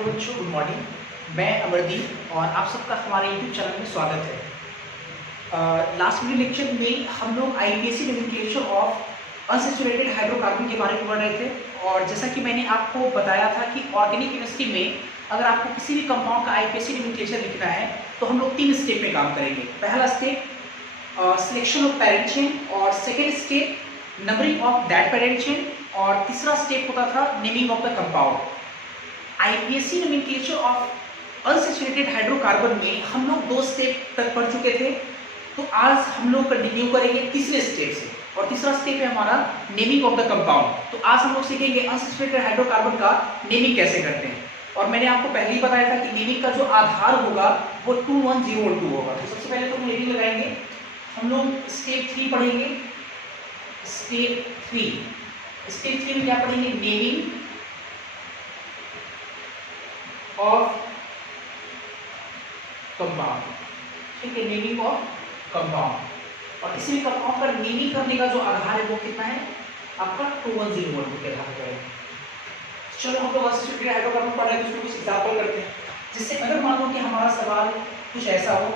Hello बच्चों, good morning. मैं अमरदीप और आप सबका हमारे यूट्यूब चैनल में स्वागत है। लास्ट वीडियो लेक्चर में हम लोग IUPAC nomenclature of unsaturated hydrocarbon के बारे में पढ़ रहे थे। और जैसा कि मैंने आपको बताया था कि ऑर्गेनिक केमिस्ट्री में अगर आपको किसी भी कंपाउंड का आईपीएसी नोमेनक्लेचर लिखना है तो हम लोग 3 स्टेप में काम करेंगे। पहला step selection of parent chain, और second step numbering of that parent chain, और तीसरा स्टेप होता था naming of the compound. IUPAC nomenclature of unsaturated hydrocarbon में हम लोग 2 स्टेप तक पढ़ चुके थे, तो आज हम लोग कंटिन्यू करेंगे तीसरे स्टेप से, और तीसरा स्टेप है हमारा नेमिंग ऑफ द कंपाउंड। तो आज हम लोग सीखेंगे अनसैचुरेटेड हाइड्रोकार्बन का नेमिंग कैसे करते हैं। और मैंने आपको पहले ही बताया था कि नेमिंग का जो आधार होगा वो 21012 होगा। तो सबसे पहले तो नेमिंग लगाएंगे। हम लोग स्टेप 3 पढ़ेंगे। स्टेप 3 में क्या पढ़ेंगे? Naming of compound. ठीक है, नेमिंग ऑफ कंपाउंड। और किसी भी कंपाउंड का नेमिंग करने का जो आधार है वो कितना है? आपका 21012 के आधार पर है। चलो हम लोग अनसैचुरेटेड हाइड्रोकार्बन पढ़ रहे हैं, तो उसमें कुछ एग्जांपल करते हैं। जिससे अगर मान लो कि हमारा सवाल कुछ ऐसा हो,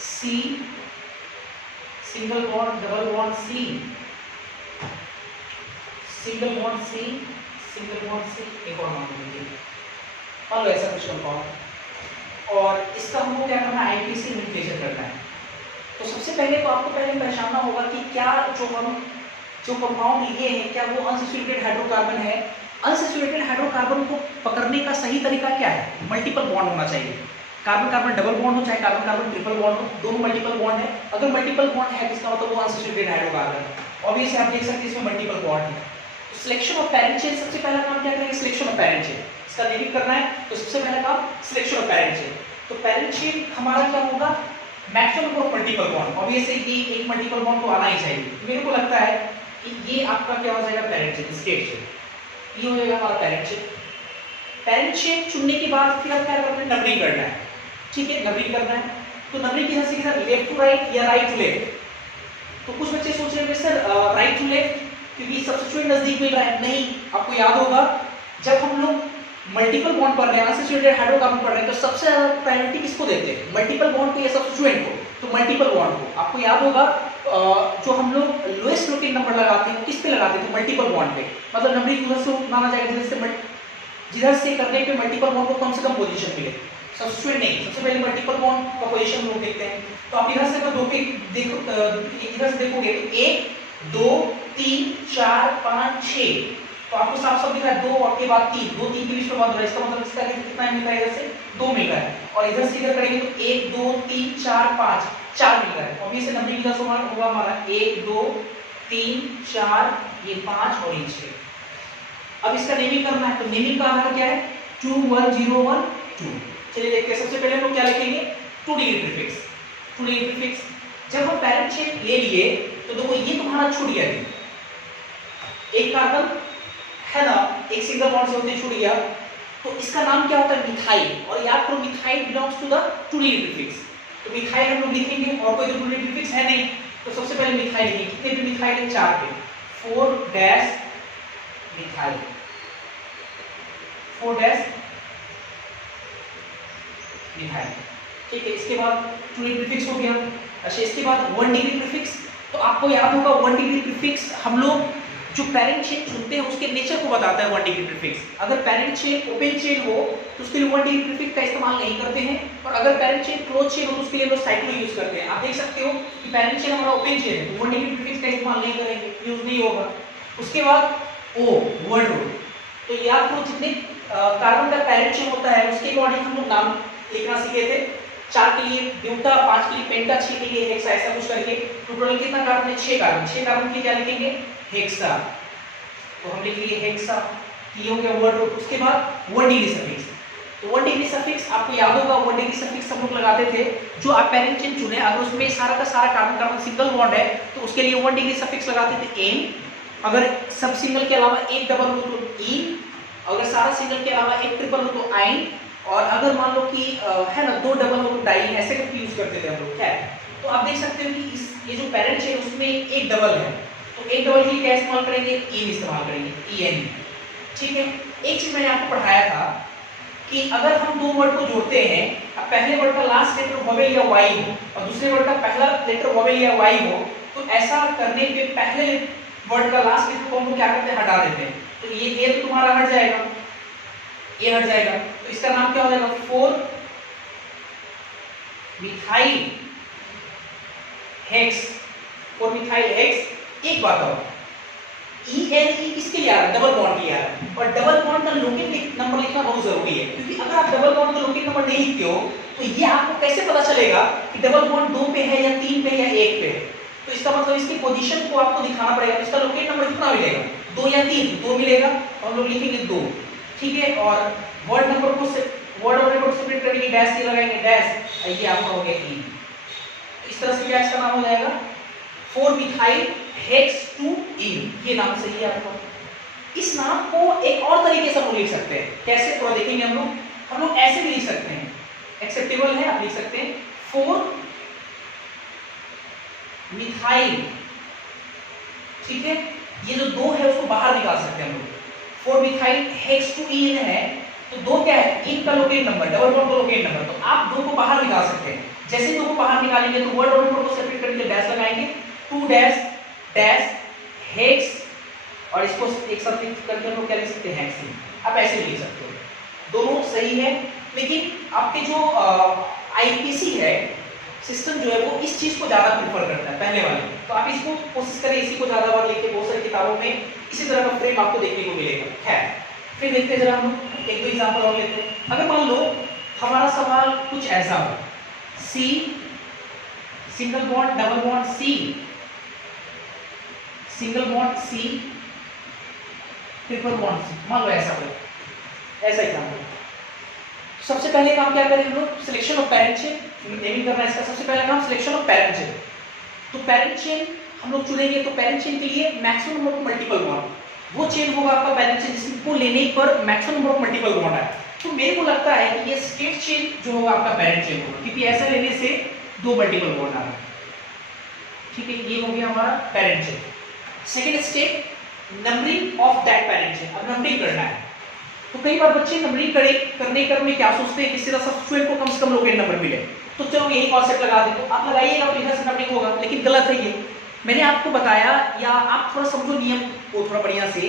C single bond double bond C, single bond C, single bond C, एक और मान लीजिए, मान लो ऐसा कुछ कंपाउंड, और इसका हमको क्या करना है? आईपीएसी नोमेनक्लेचर करना है। तो सबसे पहले तो आपको पहले पहचानना होगा कि क्या जो कंपाउंड लिए हैं क्या वो अनसैचुरेटेड हाइड्रोकार्बन है। अनसैचुरेटेड हाइड्रोकार्बन को पकड़ने का सही तरीका क्या है? मल्टीपल बॉन्ड होना चाहिए। कार्बन कार्बन डबल बॉन्ड हो चाहे कार्बन कार्बन ट्रिपल बॉन्ड हो, दोनों मल्टीपल बॉन्ड है। अगर मल्टीपल बॉन्ड है तो इसका मतलब वो अनसैचुरेटेड हाइड्रोकार्बन है। ऑब्वियसली आप देख सकते हैं इसमें मल्टीपल बॉन्ड है। सिलेक्शन ऑफ पेरेंट चेन, सबसे पहला काम क्या करेंगे? Selection of parent chain. इसका नेमिंग करना है तो सबसे पहला काम सिलेक्शन ऑफ पेरेंट चेन। तो पेरेंट चेन हमारा क्या होगा? Maximum number of multiple bond. Obviously ये एक मल्टीपल बॉन्ड तो आना ही चाहिए। मेरे को लगता है कि ये आपका क्या हो जाएगा? Parent chain, state chain. ये हो जाएगा हमारा पेरेंट चेन। पेरेंट चेन चुनने के बाद फिर अब क्या करना है? नंबरिंग करना है। ठीक है, नंबरिंग करना है। तो नंबरिंग किधर से किधर? लेफ्ट टू राइट या राइट टू लेफ्ट? तो कुछ बच्चे सोच रहे हैं सर राइट टू लेफ्ट क्योंकि सब्स्टिट्यूएंट नजदीक मिल रहा है। नहीं, आपको याद होगा जब हम लोग मल्टीपल बॉन्ड पढ़ रहे हैं, अनसैचुरेटेड हाइड्रोकार्बन पढ़ रहे हैं, तो सबसे ज्यादा प्रायोरिटी किसको देते हैं? मल्टीपल बॉन्ड को या सब्स्टिट्यूएंट को? तो मल्टीपल बॉन्ड को। आपको याद होगा जो हम लोग लोएस्ट लोकेट नंबर लगाते हैं किस पे लगाते थे? मल्टीपल बॉन्ड पे। मतलब नंबरिंग उधर से माना जाएगा जिधर से करने पे मल्टीपल बॉन्ड को कम से कम पोजीशन मिले, सब्स्टिट्यूएंट नहीं। सबसे पहले मल्टीपल बॉन्ड का पोजीशन लोग देखते हैं। तो आप इधर से अगर इधर से देखोगे तो 1 2 3 4 5 6, तो आपको साफ साफ दिख रहा है 2 और के बाद 3, 2 3 के बीच में बंद हो रहा है। इसका मतलब इसका कितना मिल रहा है? इधर से 2 मिल रहा है, और इधर से इधर करेंगे तो 1 2 3 4 5 4 मिल रहा है। ऑब्वियसली नंबरिंग किधर से होगा हमारा? 1 2 3 4, ये 5 और ये 6। अब इसका नेमिंग करना है, तो नेमिंग का आधार क्या है? 21012। चलिए देखते हैं। सबसे पहले हम लोग क्या लिखेंगे? 2 डिग्री प्रीफिक्स। 2 degree prefix. जब हम पेरेंट चेन ले लिए तो देखो ये तुम्हारा छूट गया, एक कार्बन है ना, एक सिंगल बॉन्ड से होते छूट गया, तो इसका नाम क्या होता है? मिथाइल। और याद करो methyl belongs to the 2 degree prefix. तो मिथाइल हम लोग लिखेंगे, और कोई 2 डिग्री प्रीफिक्स है नहीं, तो सबसे पहले मिथाइल लिखेंगे। कितने पे मिथाइल है? 4 पे। 4 डैश मिथाइल, 4 डैश मिथाइल। ठीक है, इसके बाद 2 डिग्री प्रीफिक्स हो गया। अच्छा, इसके बाद 1 डिग्री प्रीफिक्स। तो आपको याद होगा 1 डिग्री प्रीफिक्स हम लोग जो पेरेंट चेन चुनते हैं उसके नेचर को बताता है 1 डिग्री प्रीफिक्स। अगर पेरेंट चेन ओपन चेन हो तो उसके लिए 1 डिग्री प्रीफिक्स का इस्तेमाल नहीं करते हैं, और अगर पेरेंट चेन क्लोज चेन हो तो उसके लिए लोग साइक्लो यूज करते हैं। आप देख सकते हो कि पेरेंट चेन हमारा ओपन चेन है तो 1 डिग्री प्रीफिक्स का इस्तेमाल नहीं करेंगे, यूज नहीं होगा। उसके बाद ओ वर्ड रूल। तो याद करो जितने कार्बन का पेरेंट चेन होता है उसके अकॉर्डिंग हम लोग नाम लिखना सीखे थे। 4 के लिए ब्यूटा, 5 के लिए पेंटा, 6 के लिए हेक्सा, ऐसा कुछ करके। टोटल कितना कार्बन है? 6 कार्बन। 6 कार्बन के क्या लिखेंगे? हेक्सा। तो हम लिख लिए हेक्सा। ये हो गया वर्ड रूट। उसके बाद 1 डिग्री सफिक्स। तो 1 डिग्री सफिक्स आपको याद होगा 1 डिग्री सफिक्स हम लोग लगाते थे। जो आप पेरेंट चेन चुने अगर उसमें सारा का सारा कार्बन कार्बन सिंगल बॉन्ड है तो उसके लिए 1 डिग्री सफिक्स लगाते थे एन। अगर सब सिंगल के अलावा एक डबल हो तो इन, अगर सारा सिंगल के अलावा एक ट्रिपल हो तो आइन, और अगर मान लो कि है ना 2 डबल हो तो डाइन, ऐसे करके यूज करते थे हम लोग। है तो आप देख सकते हो कि ये जो पेरेंट चेन उसमें एक डबल है, तो एक डबल के लिए क्या इस्तेमाल करेंगे? इन इस्तेमाल करेंगे, ई एन। ठीक है, एक चीज मैंने आपको पढ़ाया था कि अगर हम दो वर्ड को जोड़ते हैं, अब पहले वर्ड का लास्ट लेटर वोवेल या वाई हो और दूसरे वर्ड का पहला लेटर वोवेल या वाई हो, तो ऐसा करने पे पहले वर्ड का लास्ट लेटर को हम क्या करते हैं, हटा देते हैं। तो ये ए तो तुम्हारा हट जाएगा, ये हट जाएगा, तो इसका नाम क्या हो जाएगा, 4 मिथाइल हेक्स, 4 मिथाइल हेक्स। एक बात और, ENE किसके लिए आ रहा है, डबल बॉन्ड के लिए आ रहा है, और डबल बॉन्ड का लोकेट नंबर लिखना बहुत जरूरी है, क्योंकि अगर आप डबल बॉन्ड का लोकेट नंबर नहीं लिखते हो तो ये आपको कैसे पता चलेगा कि डबल बॉन्ड 2 पे है या 3 पे या 1 पे है। तो इसका मतलब इसकी पोजीशन को आपको दिखाना पड़ेगा। इसका लोकेट नंबर कितना मिलेगा, 2 या 3, 2 मिलेगा, और हम लोग लिखेंगे 2, ठीक है। और वर्ड नंबर को वर्ड और नंबर को सेपरेट करने के डैश से लगाएंगे डैश, ये आपका हो गया ई। इस तरह से क्या इसका नाम हो जाएगा, 4 मिथाइल हेक्स 2 इन, ये नाम सही है आपका। इस नाम को एक और तरीके से हम लिख सकते हैं, कैसे थोड़ा देखेंगे हम लोग ऐसे भी लिख सकते हैं, एक्सेप्टेबल है, आप लिख सकते हैं 4 मिथाइल, ठीक है। ये जो 2 है उसको बाहर निकाल सकते हैं हम लोग, 4 मिथाइल हेक्स 2 इन है, तो 2 क्या है, इन का लोकेट नंबर, डबल बॉन्ड का लोकेट नंबर, तो आप 2 को बाहर निकाल सकते हैं। जैसे 2 को बाहर निकालेंगे तो वर्ड और नंबर को सेपरेट करके डैश लगाएंगे, 2 डैश डैश हेक्स, और इसको एक साथ लिख करके हम लोग क्या लिख सकते हैं, हेक्सीन। आप ऐसे लिख सकते हो, दोनों सही है। लेकिन आपके जो आईपीसी है सिस्टम जो है वो इस चीज को ज्यादा प्रेफर करता है, पहले वाले, तो आप इसको कोशिश करें इसी को ज्यादा बार लिख के, बहुत सारी किताबों में इसी तरह का फ्रेम आपको देखने को मिलेगा। खैर, फिर देखते हैं जरा हम एक दो एग्जांपल और लेते हैं। अगर मान लो हमारा सवाल कुछ ऐसा हो, C single bond double bond C, single bond C triple bond C, मान लो ऐसा हो, ऐसा एग्जांपल। सबसे पहले काम क्या करें हम लोग, selection of parent chain, naming करना है इसका। सबसे पहला काम सिलेक्शन ऑफ पेरेंट चेन, तो पेरेंट चेन हम लोग चुनेंगे, तो पेरेंट चेन के लिए maximum number of multiple bond, वो चेन होगा आपका पेरेंट चेन जिसको लेने पर maximum number of multiple bond है। तो मेरे को लगता है कि ये स्ट्रेट चेन जो होगा आपका पेरेंट चेन होगा, क्योंकि ऐसा लेने से 2 मल्टीपल बॉन्ड आ रहा है, ठीक है। ये हो गया हमारा parent chain. Second step, numbering of that parent chain, अब नंबरिंग करना है। तो कई बार बच्चे नंबरिंग करने में क्या सोचते हैं कि सिर्फ सब्स्टिट्यूएंट को कम से कम लोकेट नंबर मिले, तो चलो यही कॉन्सेप्ट लगा दे, तो आप लगाइएगा तो इधर से नंबरिंग होगा, लेकिन गलत है ये। मैंने आपको बताया, या आप थोड़ा समझो नियम को थोड़ा बढ़िया से,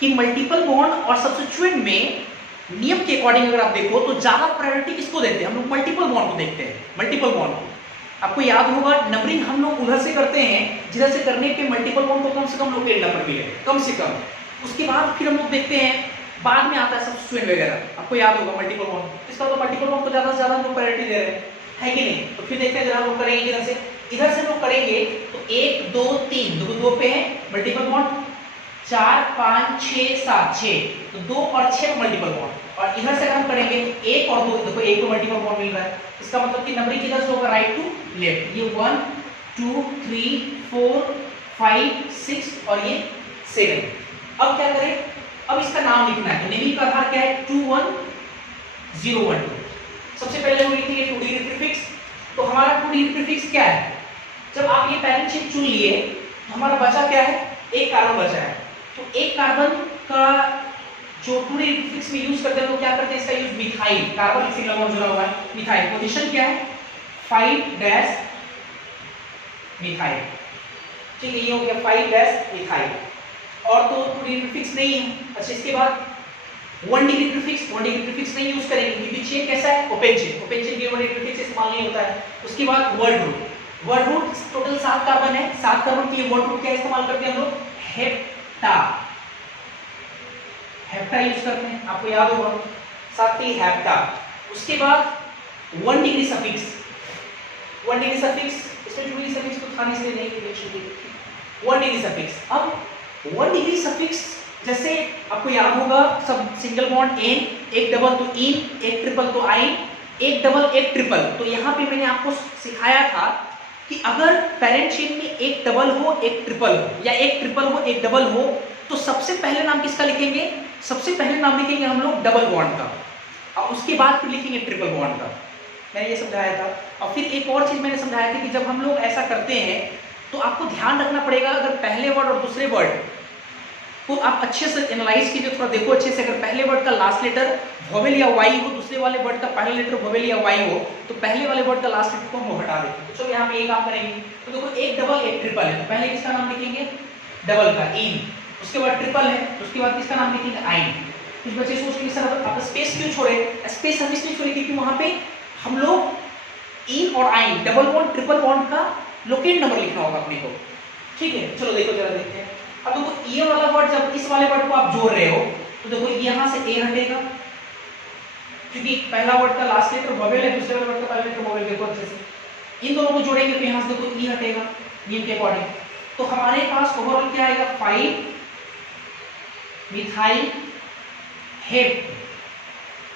कि मल्टीपल बॉन्ड और सब्स्टिट्यूएंट में नियम के अकॉर्डिंग अगर आप देखो तो ज्यादा प्रायोरिटी किसको देते हैं, हम लोग मल्टीपल बॉन्ड को देखते हैं, मल्टीपल बॉन्ड को। आपको याद होगा नंबरिंग हम लोग उधर से करते हैं जिधर से करने पे मल्टीपल बॉन्ड को कम से कम लोकेट नंबर मिले, कम से कम। उसके बाद फिर हम लोग देखते हैं, बाद में आता है सब्स्टिट्यूएंट वगैरह, आपको याद होगा मल्टीपल बॉन्ड, इसका तो मल्टीपल बॉन्ड को ज्यादा से ज्यादा हम लोग प्रायोरिटी दे रहे हैं, है कि नहीं। तो फिर देखते हैं जरा हम लोग करेंगे इधर से हम लोग करेंगे, तो 1 2 3, 2 पे है मल्टीपल बॉन्ड, 4 5 6 7 6, तो 2 और 6 मल्टीपल बॉन्ड, और इधर से अगर हम करेंगे तो 1 और 2, देखो 1 को मल्टीपल बॉन्ड मिल रहा है, इसका मतलब कि नंबरिंग किधर से होगा, राइट टू लेफ्ट। ये 1 2 3 4 5 6 और ये 7। अब क्या करें, अब इसका नाम लिखना है, तो नेमिंग का आधार क्या है, 2 1 0 1 2। सबसे पहले हम लिखेंगे 2 डिग्री प्रीफिक्स। तो हमारा 2 डिग्री प्रीफिक्स क्या है, जब आप ये पेरेंट चेन चुन लिए तो हमारा बचा क्या है, एक कार्बन बचा है। तो एक कार्बन का जो 2 डिग्री प्रीफिक्स में यूज करते हैं तो क्या करते हैं, इसका यूज मिथाइल, कार्बन एक सिंगल बॉन्ड जुड़ा हुआ है, मिथाइल। पोजीशन क्या है, 5 डैश मिथाइल, ठीक है, ये हो गया 5 डैश मिथाइल। और तो 2 डिग्री प्रीफिक्स नहीं है। अच्छा, इसके बाद 1 डिग्री प्रीफिक्स नहीं यूज करेंगे, क्योंकि चेन कैसा है, ओपन चेन के 1 डिग्री प्रीफिक्स इस्तेमाल नहीं होता है। उसके बाद वर्ड रूट टोटल 7 कार्बन है, 7 कार्बन के लिए वर्ड रूट क्या इस्तेमाल करते हैं हम लोग, हेप्टा यूज करते हैं, आपको याद होगा, 7 के लिए हेप्टा। उसके बाद 1 डिग्री सफिक्स, इसमें 2 डिग्री सफिक्स तो था नहीं, इसलिए नहीं, 1 डिग्री सफिक्स। अब 1 डिग्री सफिक्स जैसे आपको याद होगा, सब सिंगल बॉन्ड एन, एक डबल तो इन, एक ट्रिपल तो आइन, एक डबल एक ट्रिपल। तो यहाँ पे मैंने आपको सिखाया था कि अगर पेरेंट चेन में एक डबल हो एक ट्रिपल हो, या एक ट्रिपल हो एक डबल हो, तो सबसे पहले नाम किसका लिखेंगे, सबसे पहले नाम लिखेंगे हम लोग डबल बॉन्ड का, और उसके बाद फिर लिखेंगे ट्रिपल बॉन्ड का। मैंने ये समझाया था। और फिर एक और चीज मैंने समझाया था कि जब हम लोग ऐसा करते हैं तो आपको ध्यान रखना पड़ेगा, अगर पहले वर्ड और दूसरे वर्ड तो आप अच्छे से एनालाइज कीजिए, थोड़ा देखो अच्छे से। अगर पहले वर्ड का लास्ट लेटर वोवेल या वाई हो, दूसरे वाले वर्ड का पहला लेटर वोवेल या वाई हो, तो पहले वाले वर्ड का लास्ट लेटर को हम हटा देते हैं। तो चलो यहाँ पे एक काम करेंगे, तो देखो एक डबल एक ट्रिपल है, तो पहले किसका नाम लिखेंगे? डबल का, इन। उसके बाद ट्रिपल है, तो उसके बाद किसका नाम लिखेंगे? आइन। कुछ बच्चे सोचेंगे सर आप स्पेस क्यों छोड़े? स्पेस हम इसलिए छोड़े क्योंकि वहां पे हम लोग इन और आइन, डबल बॉन्ड ट्रिपल बॉन्ड का लोकेट नंबर लिखना होगा अपने को, ठीक है। चलो देखो जरा देखते हैं। अब देखो ये वाला वर्ड, जब इस वाले वर्ड को आप जोड़ रहे हो तो देखो यहां से ए हटेगा, क्योंकि पहला वर्ड का लास्ट लेटर वोवेल है, दूसरे वाले वर्ड का पहला लेटर वोवेल। देखो अच्छे से इन दोनों को जोड़ेंगे तो यहां से देखो ई हटेगा नियम के अकॉर्डिंग। तो हमारे पास ओवरऑल क्या आएगा? 5 मिथाइल हेप,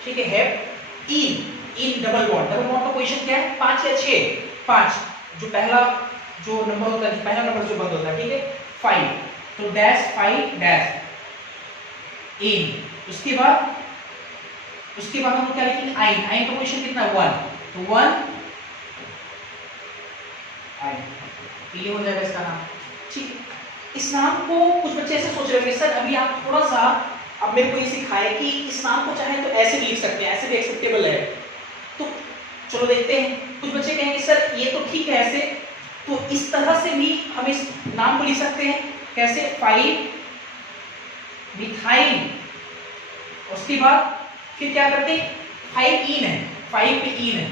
ठीक है, hept ene double bond. Double bond का पोजीशन क्या है? 5 या 6? 5, जो पहला जो नंबर होता है, पहला नंबर जो बंद होता है, ठीक है, 5, तो डैश 5 डैश इन। उसके बाद हम क्या लिखेंगे? आइन। आइन का पोजीशन कितना है? 1, तो 1 आइन, ये हो जाएगा इसका नाम, ठीक है। इस नाम को कुछ बच्चे ऐसे सोच रहे होंगे सर अभी आप थोड़ा सा अब मेरे को ये सिखाए कि इस नाम को चाहे तो ऐसे भी लिख सकते हैं, ऐसे भी एक्सेप्टेबल है। तो चलो देखते हैं। कुछ बच्चे कहेंगे सर ये तो ठीक है ऐसे, तो इस तरह से भी हम इस नाम को लिख सकते हैं। कैसे? 5 मिथाइल, उसके बाद फिर क्या करते हैं? 5 इन है, 5 पे इन है,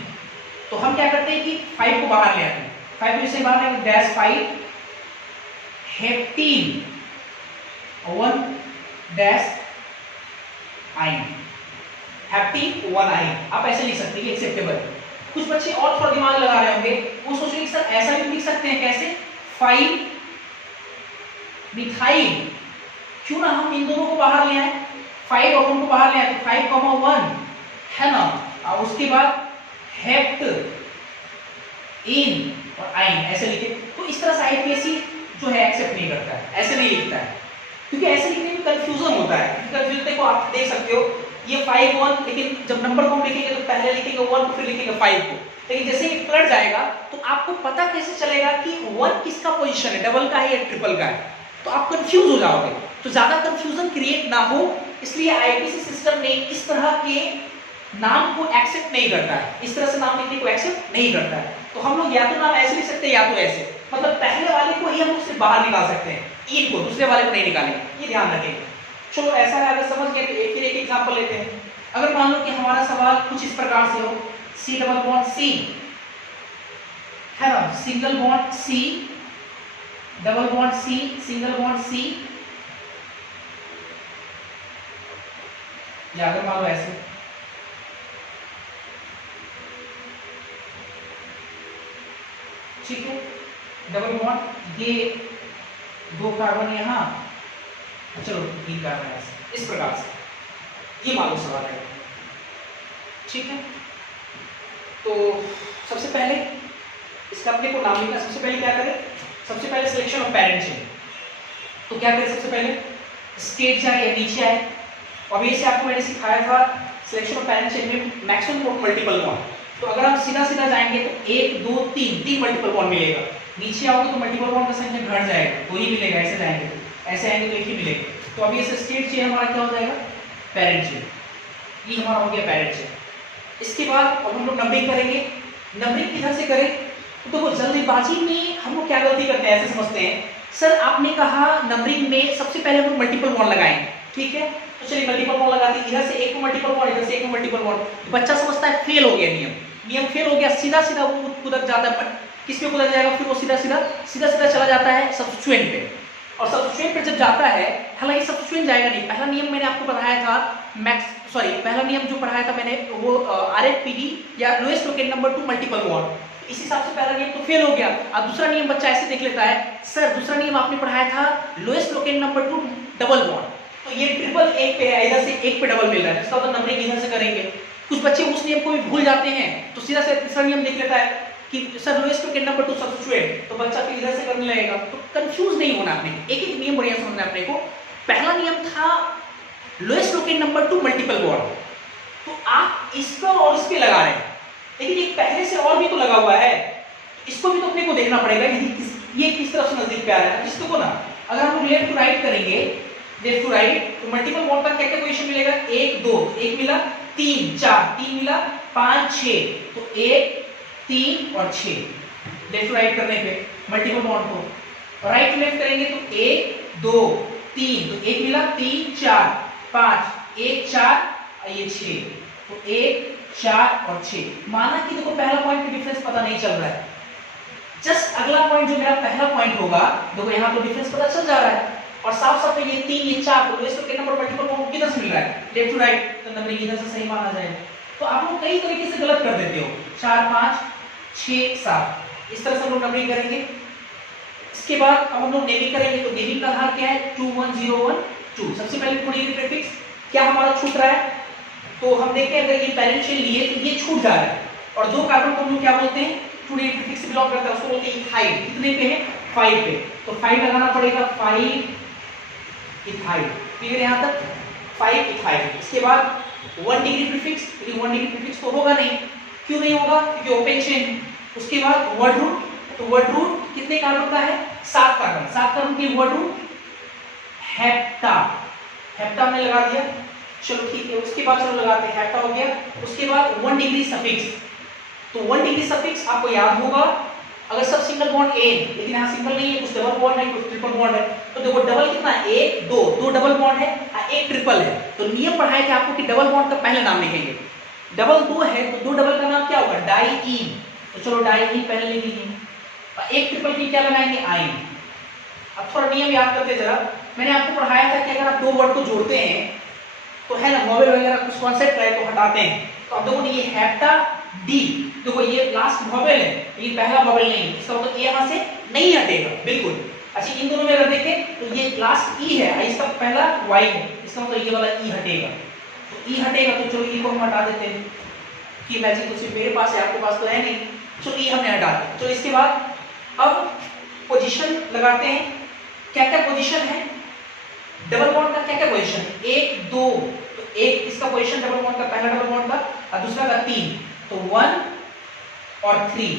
तो हम क्या करते हैं कि 5 को बाहर ले आते हैं। 5 को इसे बाहर लेंगे, डैश 5 हेप्टीन, 1 डैश आइन, हेप्टीन 1 आइन। आप ऐसे लिख सकते हैं, एक्सेप्टेबल। कुछ बच्चे और थोड़ा दिमाग लगा रहे होंगे, वो सोच रहे हैं सर ऐसा भी लिख सकते हैं। कैसे? 5 मिथाइल, क्यों ना हम इन दोनों को बाहर ले आए, 5 और 1 को बाहर ले आए, तो 5, 1 है ना। और उसके बाद हेप्ट इन और आइन ऐसे लिखे। तो इस तरह से आईपीएससी जो है एक्सेप्ट नहीं करता है, ऐसे नहीं लिखता है, क्योंकि ऐसे लिखने में कंफ्यूजन होता है। कंफ्यूजन देखो आप देख सकते हो, ये 5 1, लेकिन जब नंबर को हम लिखेंगे तो पहले लिखेंगे 1 फिर लिखेंगे 5 को, लेकिन जैसे ही पलट जाएगा तो आपको पता कैसे चलेगा कि 1 किसका पोजीशन है, डबल का है या ट्रिपल का है, तो आप कंफ्यूज हो जाओगे। तो ज्यादा कंफ्यूजन क्रिएट ना हो इसलिए आईपीसी सिस्टम ने इस तरह के नाम को एक्सेप्ट नहीं करता है, इस तरह से नाम लिखने को एक्सेप्ट नहीं करता है। तो हम लोग या तो नाम ऐसे लिख सकते हैं या तो ऐसे, मतलब पहले वाले को ही हम लोग सिर्फ बाहर निकाल सकते हैं, इन को, दूसरे वाले को नहीं निकालेंगे, ये ध्यान रखेंगे। चलो ऐसा है, अगर समझ गए तो फिर एक एग्जांपल लेते हैं। अगर मान लो कि हमारा सवाल कुछ इस प्रकार से हो, C डबल बॉन्ड C है ना, single bond C double bond C, single bond C, या अगर मान लो ऐसे, ठीक है, डबल बॉन्ड, ये 2 कार्बन यहाँ, चलो 3 कार्बन ऐसे, इस प्रकार से, ये मान लो सवाल है, ठीक है। तो सबसे पहले इसका अपने को नाम लिखना, सबसे पहले क्या करें? सबसे पहले सिलेक्शन ऑफ पेरेंट चेन। तो क्या करें? सबसे पहले स्टेट जाए या नीचे आए, और ये से आपको मैंने सिखाया था सिलेक्शन ऑफ पेरेंट चेन में मैक्सिमम मल्टीपल बॉन्ड। तो अगर आप सीधा सीधा जाएंगे तो 1 2 3 मल्टीपल बॉन्ड मिलेगा, नीचे आओगे तो मल्टीपल बॉन्ड का संख्या घट जाएगा, 2 ही मिलेगा। ऐसे जाएंगे तो ऐसे आएंगे तो 1 ही मिलेगा। तो अब ये स्टेट चेन हमारा क्या हो जाएगा? पेरेंट चेन, ये हमारा हो गया पेरेंट चेन। इसके बाद अब हम लोग नंबरिंग करेंगे। नंबरिंग किधर से करें? तो देखो जल्दबाजी में हम लोग क्या गलती करते हैं, ऐसे समझते हैं सर आपने कहा नंबरिंग में सबसे पहले हम लोग मल्टीपल बॉन्ड लगाएंगे, ठीक है, तो चलिए मल्टीपल बॉन्ड लगाते हैं, इधर से एक मल्टीपल बॉन्ड, इधर से एक मल्टीपल बॉन्ड। बच्चा समझता है फेल हो गया नियम फेल हो गया, सीधा सीधा वो कूदक जाता है, किस पे कूदक जाएगा? फिर वो सीधा सीधा चला जाता है सब्स्टिट्यूएंट पे, और सब्स्टिट्यूएंट पे जब जाता है, हालांकि सब्स्टिट्यूएंट जाएगा नहीं। पहला नियम मैंने आपको पढ़ाया था पहला नियम जो पढ़ाया था मैंने वो RHPD या lowest locate number two multiple bond. इस हिसाब से पहला नियम तो फेल हो गया। अब दूसरा नियम बच्चा ऐसे देख लेता है, सर दूसरा नियम आपने पढ़ाया था lowest locate number two double bond, तो ये ट्रिपल एक पे है, इधर से एक पे डबल मिल रहा है, जिसका मतलब नंबरिंग इधर से करेंगे। कुछ बच्चे उस नियम को भी भूल जाते हैं, तो सीधा से तीसरा नियम देख लेता है कि sir lowest locate number two substituent, तो बच्चा फिर इधर से करने लगेगा। तो कंफ्यूज नहीं होना आपने, एक एक नियम बढ़िया समझना अपने को। पहला नियम था lowest locate number two multiple bond, तो आप इस पर और इस पे लगा रहे हैं, लेकिन एक पहले से और भी तो लगा हुआ है, इसको भी तो अपने को देखना पड़ेगा कि ये किस तरफ से नजदीक पे आ रहा है। इसको ना अगर हम लेफ्ट टू राइट करेंगे लेफ्ट टू राइट, तो मल्टीपल बॉन्ड का क्या क्या पोजीशन मिलेगा, 1 2, एक मिला, 3 4, 3 मिला, 5 6, तो 1 3 और 6 लेफ्ट टू राइट करने पे मल्टीपल बॉन्ड को। राइट टू लेफ्ट करेंगे तो 1 2 3, तो 1 मिला, 3 4 5, 1 4 ये 6, तो 1 4 और 6। माना कि देखो पहला पॉइंट का डिफरेंस पता नहीं चल रहा है, जस्ट अगला पॉइंट जो मेरा पहला पॉइंट होगा, देखो यहाँ तो डिफरेंस पता चल जा रहा है, और साफ साफ में ये 3 ये 4, तो इसको कितना नंबर मल्टीपल बॉन्ड किधर से मिल रहा है, लेफ्ट टू राइट, तो नंबर इधर से सही माना जाएगा। तो आप लोग कई तरीके से गलत कर देते हो, 4 5 6 7 इस तरह से हम लोग नंबरिंग करेंगे। इसके बाद अब हम लोग नेमिंग करेंगे, तो नेमिंग का आधार क्या है, 2 1 0 1 2। सबसे पहले टू डिग्री प्रीफिक्स क्या हमारा छूट रहा है, तो हम देखें अगर ये पैरेंशियल लिए तो ये छूट जा रहा है, और दो कार्बन को हम लोग क्या बोलते हैं, टू डिग्री प्रीफिक्स से बिलोंग करता है, उसको बोलते हैं इथाइल। कितने पे है, 5 पे, तो 5 लगाना पड़ेगा, 5 इथाइल। क्लियर यहाँ तक, 5 इथाइल। इसके बाद 1 डिग्री प्रीफिक्स, लेकिन 1 डिग्री प्रीफिक्स तो होगा नहीं, क्यों नहीं होगा, क्योंकि ओपन चेन है। उसके बाद वर्ड रूट, तो वर्ड रूट कितने कार्बन का है, 7 कार्बन, 7 कार्बन की वर्ड रूट हेप्टा, हेप्टा हमने लगा दिया, चलो ठीक है। उसके बाद चलो लगाते हैं, हेप्टा हो गया। उसके बाद 1 डिग्री सफिक्स, तो 1 डिग्री सफिक्स आपको याद होगा, अगर सब सिंगल बॉन्ड एन, लेकिन यहाँ सिंगल नहीं है, कुछ डबल बॉन्ड है, कुछ ट्रिपल बॉन्ड है, तो देखो डबल कितना है, 1 2, 2 डबल बॉन्ड है, 1 ट्रिपल है। तो नियम पढ़ाया कि आपको कि डबल बॉन्ड का पहले नाम लिखेंगे, डबल 2 है तो 2 डबल का नाम क्या होगा, डाईईन, तो चलो डाईईन पहले लिख लीजिए, और 1 ट्रिपल की क्या लगाएंगे, आइन। अब थोड़ा नियम याद करते जरा, मैंने आपको पढ़ाया था कि अगर आप दो वर्ड को जोड़ते हैं तो है ना, वॉवेल वगैरह कुछ कॉन्सेप्ट है तो हटाते हैं, तो अब देखो ये हेप्टा डी, देखो ये लास्ट वॉवेल है, ये पहला वॉवेल नहीं, इसका मतलब ये यहां से नहीं हटेगा बिल्कुल। अच्छा इन दोनों में अगर देखें तो ये लास्ट ई है, इसका पहला वाई है, इसका मतलब ये वाला ई हटेगा, तो ई हटेगा, तो चलो ई को हम हटा देते हैं कि मैजिक तो सिर्फ मेरे पास है, आपके पास तो है नहीं, चलो ई हमने हटा दिया। चलो इसके बाद अब पोजीशन लगाते हैं, क्या क्या पोजीशन है डबल बॉन्ड का, क्या क्या पोजीशन है, 1 2, तो एक इसका पोजीशन डबल बॉन्ड का, पहला डबल बॉन्ड का, और दूसरा का 3, तो 1 और 3,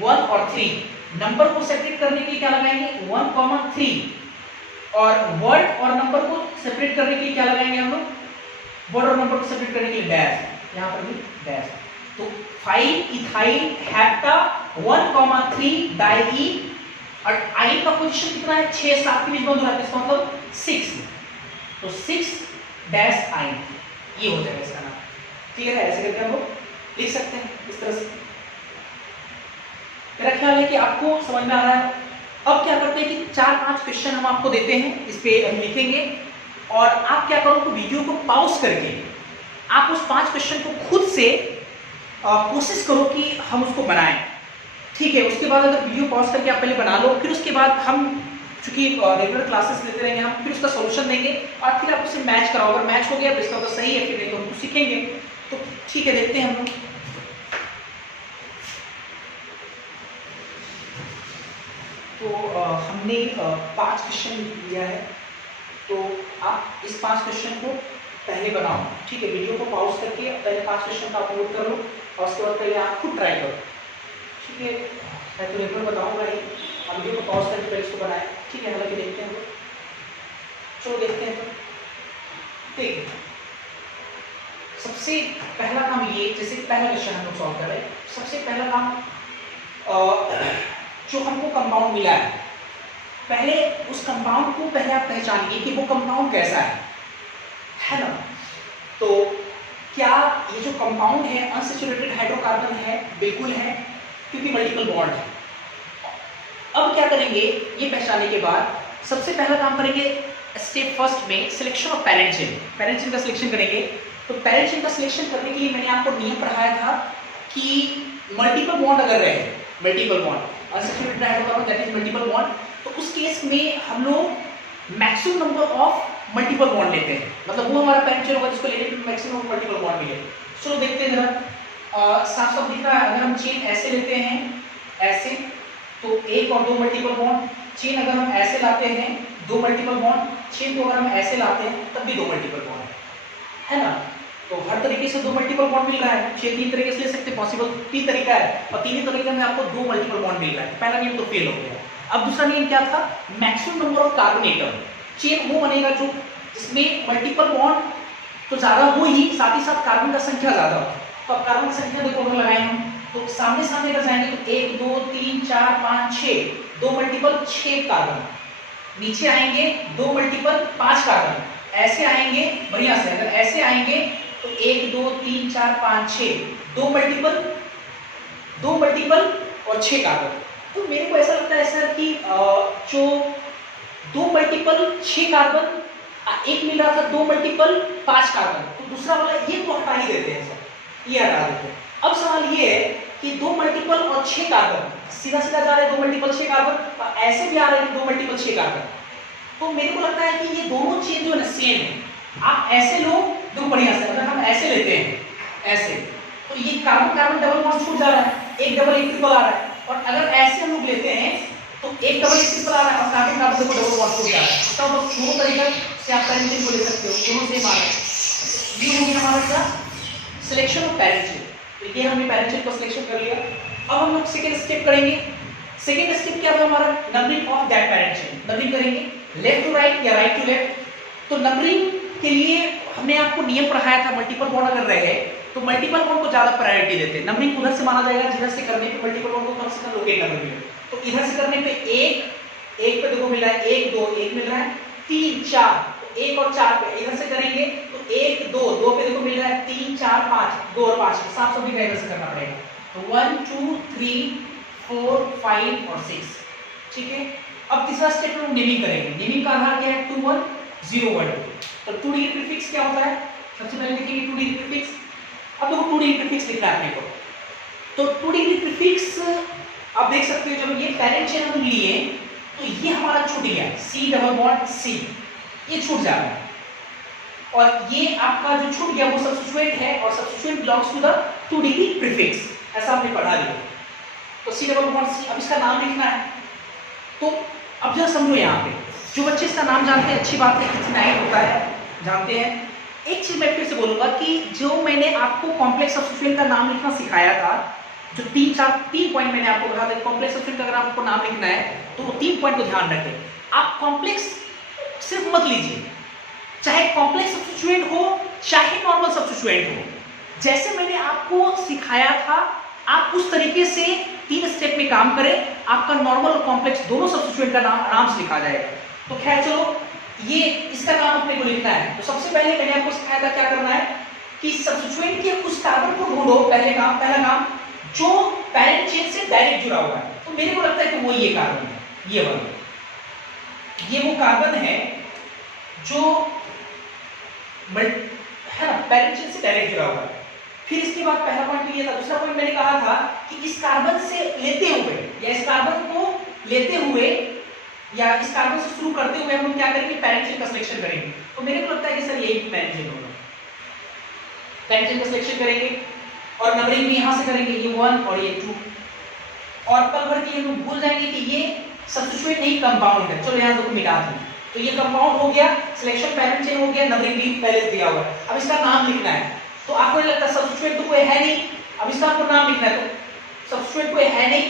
1 और 3। नंबर को सेपरेट करने के लिए क्या लगाएंगे, 1 3, और वर्ड और नंबर को सेपरेट करने के लिए क्या लगाएंगे हम लोग, वर्ड और नंबर को सेपरेट करने के लिए डैश, यहाँ पर भी डैश। तो 5 इथाइल हेप्टा 1 3 डाईईन, और आइन का पोजीशन कितना है, 6 7 के बीच बंद हो रहा है, इसका मतलब 6, तो 6 डैश आइन, ये हो जाएगा इसका नाम। ठीक है, ऐसे करके हम लोग लिख सकते हैं इस तरह से। मेरा ख्याल है कि आपको समझ में आ रहा है। अब क्या करते हैं कि 4-5 क्वेश्चन हम आपको देते हैं, इस पे हम लिखेंगे, और आप क्या करो तो वीडियो को पॉज करके आप उस 5 क्वेश्चन को खुद से कोशिश करो कि हम उसको बनाएं। ठीक है, उसके बाद अगर वीडियो पॉज करके आप पहले बना लो, फिर उसके बाद हम चूंकि रेगुलर क्लासेस लेते रहेंगे, हम फिर उसका सॉल्यूशन देंगे, और फिर आप उसे मैच कराओ, अगर मैच हो गया तो इसका तो सही है, फिर नहीं तो हम कुछ सीखेंगे। तो ठीक है, देखते हैं हम लोग। तो हमने 5 क्वेश्चन लिया है, तो आप इस 5 क्वेश्चन को पहले बनाओ। ठीक है, वीडियो को पॉज करके पहले 5 क्वेश्चन का अपलोड कर लो, और उसके बाद पहले आप खुद ट्राई करो। ठीक है, मैं तो रेगुलर बताऊंगा ही, आप वीडियो को पॉज करके पहले इसको बनाए। ठीक है, हालांकि देखते हैं, चलो देखते हैं। तो ठीक है, सबसे पहला काम ये, जैसे पहला क्वेश्चन हम लोग सॉल्व कर रहे हैं, सबसे पहला काम जो हमको कंपाउंड मिला है, पहले उस कंपाउंड को पहले आप पहचानिए कि वो कंपाउंड कैसा है ना। तो क्या ये जो कंपाउंड है अनसैचुरेटेड हाइड्रोकार्बन है, बिल्कुल है, क्योंकि मल्टीपल बॉन्ड है। अब क्या करेंगे, ये पहचानने के बाद सबसे पहला काम करेंगे स्टेप फर्स्ट में selection of parent chain, parent chain का सिलेक्शन करेंगे। तो पैरेंट चेन का सिलेक्शन करने के लिए मैंने आपको नियम पढ़ाया था कि मल्टीपल बॉन्ड अगर रहे, multiple bond unsaturated hydrocarbon that is multiple bond, तो उस केस में हम लोग maximum number of multiple bond लेते हैं, मतलब वो हमारा पैरेंट चेन होगा जिसको लेने में मैक्सिमम मल्टीपल बॉन्ड मिले। चलो देखते हैं जरा, साफ साफ दिख रहा है। अगर हम चेन ऐसे लेते हैं, ऐसे, तो 1 और 2 मल्टीपल बॉन्ड। चेन अगर हम ऐसे लाते हैं, 2 मल्टीपल बॉन्ड। चेन को अगर हम ऐसे लाते हैं तब भी 2 मल्टीपल बॉन्ड है ना। तो हर तरीके से 2 मल्टीपल बॉन्ड मिल रहा है। चेन 3 तरीके से ले सकते, पॉसिबल 3 तरीका है, और 3 ही तरीके में आपको 2 मल्टीपल बॉन्ड मिल रहा है। पहला नियम तो फेल हो गया। अब दूसरा नियम क्या था, maximum number of carbon atom. Chain वो बनेगा जो जिसमें मल्टीपल बॉन्ड तो ज़्यादा हो ही, साथ ही साथ कार्बन का संख्या ज़्यादा हो। तो अब कार्बन की संख्या देखो अगर लगाए हम तो सामने सामने अगर जाएंगे तो 1 2 3 4 5 6, 2 मल्टीपल 6 कार्बन, नीचे आएंगे 2 मल्टीपल 5 कार्बन, ऐसे आएंगे बढ़िया से, अगर ऐसे आएंगे तो 1 2 3 4 5 6, 2 मल्टीपल और 6 कार्बन। तो मेरे को ऐसा लगता है सर कि जो 2 मल्टीपल 6 कार्बन एक मिल रहा था 2 मल्टीपल 5 कार्बन, तो दूसरा वाला ये तो हटा ही देते हैं सर, ये हटा देते हैं। अब सवाल ये है कि 2 मल्टीपल और 6 कार्बन सीधा सीधा जा रहे हैं 2 मल्टीपल 6 कार्बन, ऐसे भी आ रहे हैं 2 मल्टीपल 6 कार्बन। तो मेरे को लगता है कि ये दोनों चीज जो है ना सेम है। आप ऐसे लो तो बढ़िया से, अगर हम ऐसे लेते हैं ऐसे, तो ये कार्बन कार्बन डबल बॉन्ड छूट जा रहा है, एक डबल एक ट्रिपल आ रहा है। और अगर ऐसे हम लोग लेते हैं तो एक डबल एक ट्रिपल आ रहा है और कार्बन कार्बन देखो डबल बॉन्ड छूट जा रहा है। तो दोनों तरीका से आप पैरेंट को ले सकते हो, दोनों सेम आ रहा है। ये हो गया हमारा क्या, सिलेक्शन ऑफ पैरेंट। तो ये हमने पैरेंट को सिलेक्शन कर लिया। अब हम लोग सेकंड स्टेप करेंगे। सेकंड स्टेप क्या है हमारा, numbering of that parent chain. Numbering करेंगे लेफ्ट टू राइट या राइट टू लेफ्ट। तो नंबरिंग के लिए हमने आपको नियम पढ़ाया था, मल्टीपल बॉन्ड अगर रहे तो मल्टीपल बॉन्ड को ज्यादा प्रायोरिटी देते हैं। नंबरिंग उधर से माना जाएगा जिधर से करने पे मल्टीपल बॉन्ड को कम से कम लोकेट नंबर मिले। तो इधर से करने पे एक पे देखो मिल रहा है 1 2 1 मिल रहा है, 3 4 तो 1 और 4 पे इधर से करेंगे तो 1 2 पे देखो मिल रहा है 3 4 5 2 और 5 साफ सभी का इधर से करना पड़ेगा। तो 1 2 3 4 5 और 6, ठीक है। अब तीसरा स्टेप में हम नेमिंग करेंगे। नेमिंग का आधार क्या है, 2 1 0 1 2। तो 2 डिग्री प्रीफिक्स क्या होता है, सबसे पहले लिखेंगे 2 डिग्री प्रीफिक्स। अब देखो 2 डिग्री प्रीफिक्स लिखना है अपने को। तो 2 डिग्री प्रीफिक्स आप देख सकते हो जब ये पैरेंट चेन हम लिए तो ये हमारा छूट गया, C डबल बॉन्ड C, ये छूट जा रहा है। और ये आपका जो छूट गया वो सब्स्टिट्यूएंट है और substituent belongs to the 2 degree prefix, ऐसा हमने पढ़ा लिया। तो C डबल बॉन्ड C, अब इसका नाम लिखना है। तो अब जरा समझो, यहाँ पे जो बच्चे इसका नाम जानते हैं अच्छी बात है, इथेनाइल होता है जानते हैं। एक चीज मैं फिर से बोलूंगा कि जो मैंने आपको कॉम्प्लेक्स सब्स्टिट्यूएंट का नाम लिखना सिखाया था, जो 3 पॉइंट मैंने आपको कहा था कॉम्प्लेक्स सब्स्टिट्यूएंट का अगर आपको नाम लिखना है तो वो 3 पॉइंट को ध्यान रखें। आप कॉम्प्लेक्स सिर्फ मत लीजिए, चाहे कॉम्प्लेक्स सब्स्टिट्यूएंट हो चाहे नॉर्मल सब्स्टिट्यूएंट हो, जैसे मैंने आपको सिखाया था आप उस तरीके से 3 स्टेप में काम करें, आपका नॉर्मल और कॉम्प्लेक्स दोनों सब्स्टिट्यूएंट का नाम आराम से लिखा जाएगा। तो खैर चलो, ये इसका नाम अपने को लिखना है। तो सबसे पहले मैंने आपको सिखाया था क्या करना है कि सब्स्टिट्यूएंट के उस कार्बन को ढूंढो, पहला काम जो पैरेंट चेन से डायरेक्ट जुड़ा हुआ है। तो मेरे को लगता है कि वो ये कार्बन है, ये वाला, ये वो कार्बन है जो है ना पैरेंट चेन से डायरेक्ट जुड़ा हुआ है। फिर इसके बाद पहला पॉइंट ये था। दूसरा पॉइंट मैंने कहा था कि इस कार्बन से लेते हुए या इस कार्बन को लेते हुए या इस कार्बन से शुरू करते हुए हम लोग क्या करेंगे, पैरेंट चेन का सिलेक्शन करेंगे। तो मेरे को लगता है कि सर यही पैरेंट चेन होगा, पैरेंट चेन का सिलेक्शन करेंगे और नंबरिंग भी यहां से करेंगे, ये 1 और ये 2। और पल भर के लिए हम भूल जाएंगे कि ये सब्स्टिट्यूएंट नहीं कंपाउंड है। चलो यहां से मिटा दें, तो ये कंपाउंड हो गया, सिलेक्शन पैरेंट चेन हो गया, नंबरिंग भी पहले दिया हुआ है। अब इसका नाम लिखना है। तो आपको नहीं लगता सब्स्टिट्यूएंट तो कोई है नहीं, अब इसका आपको नाम लिखना है। तो सब्स्टिट्यूएंट कोई है नहीं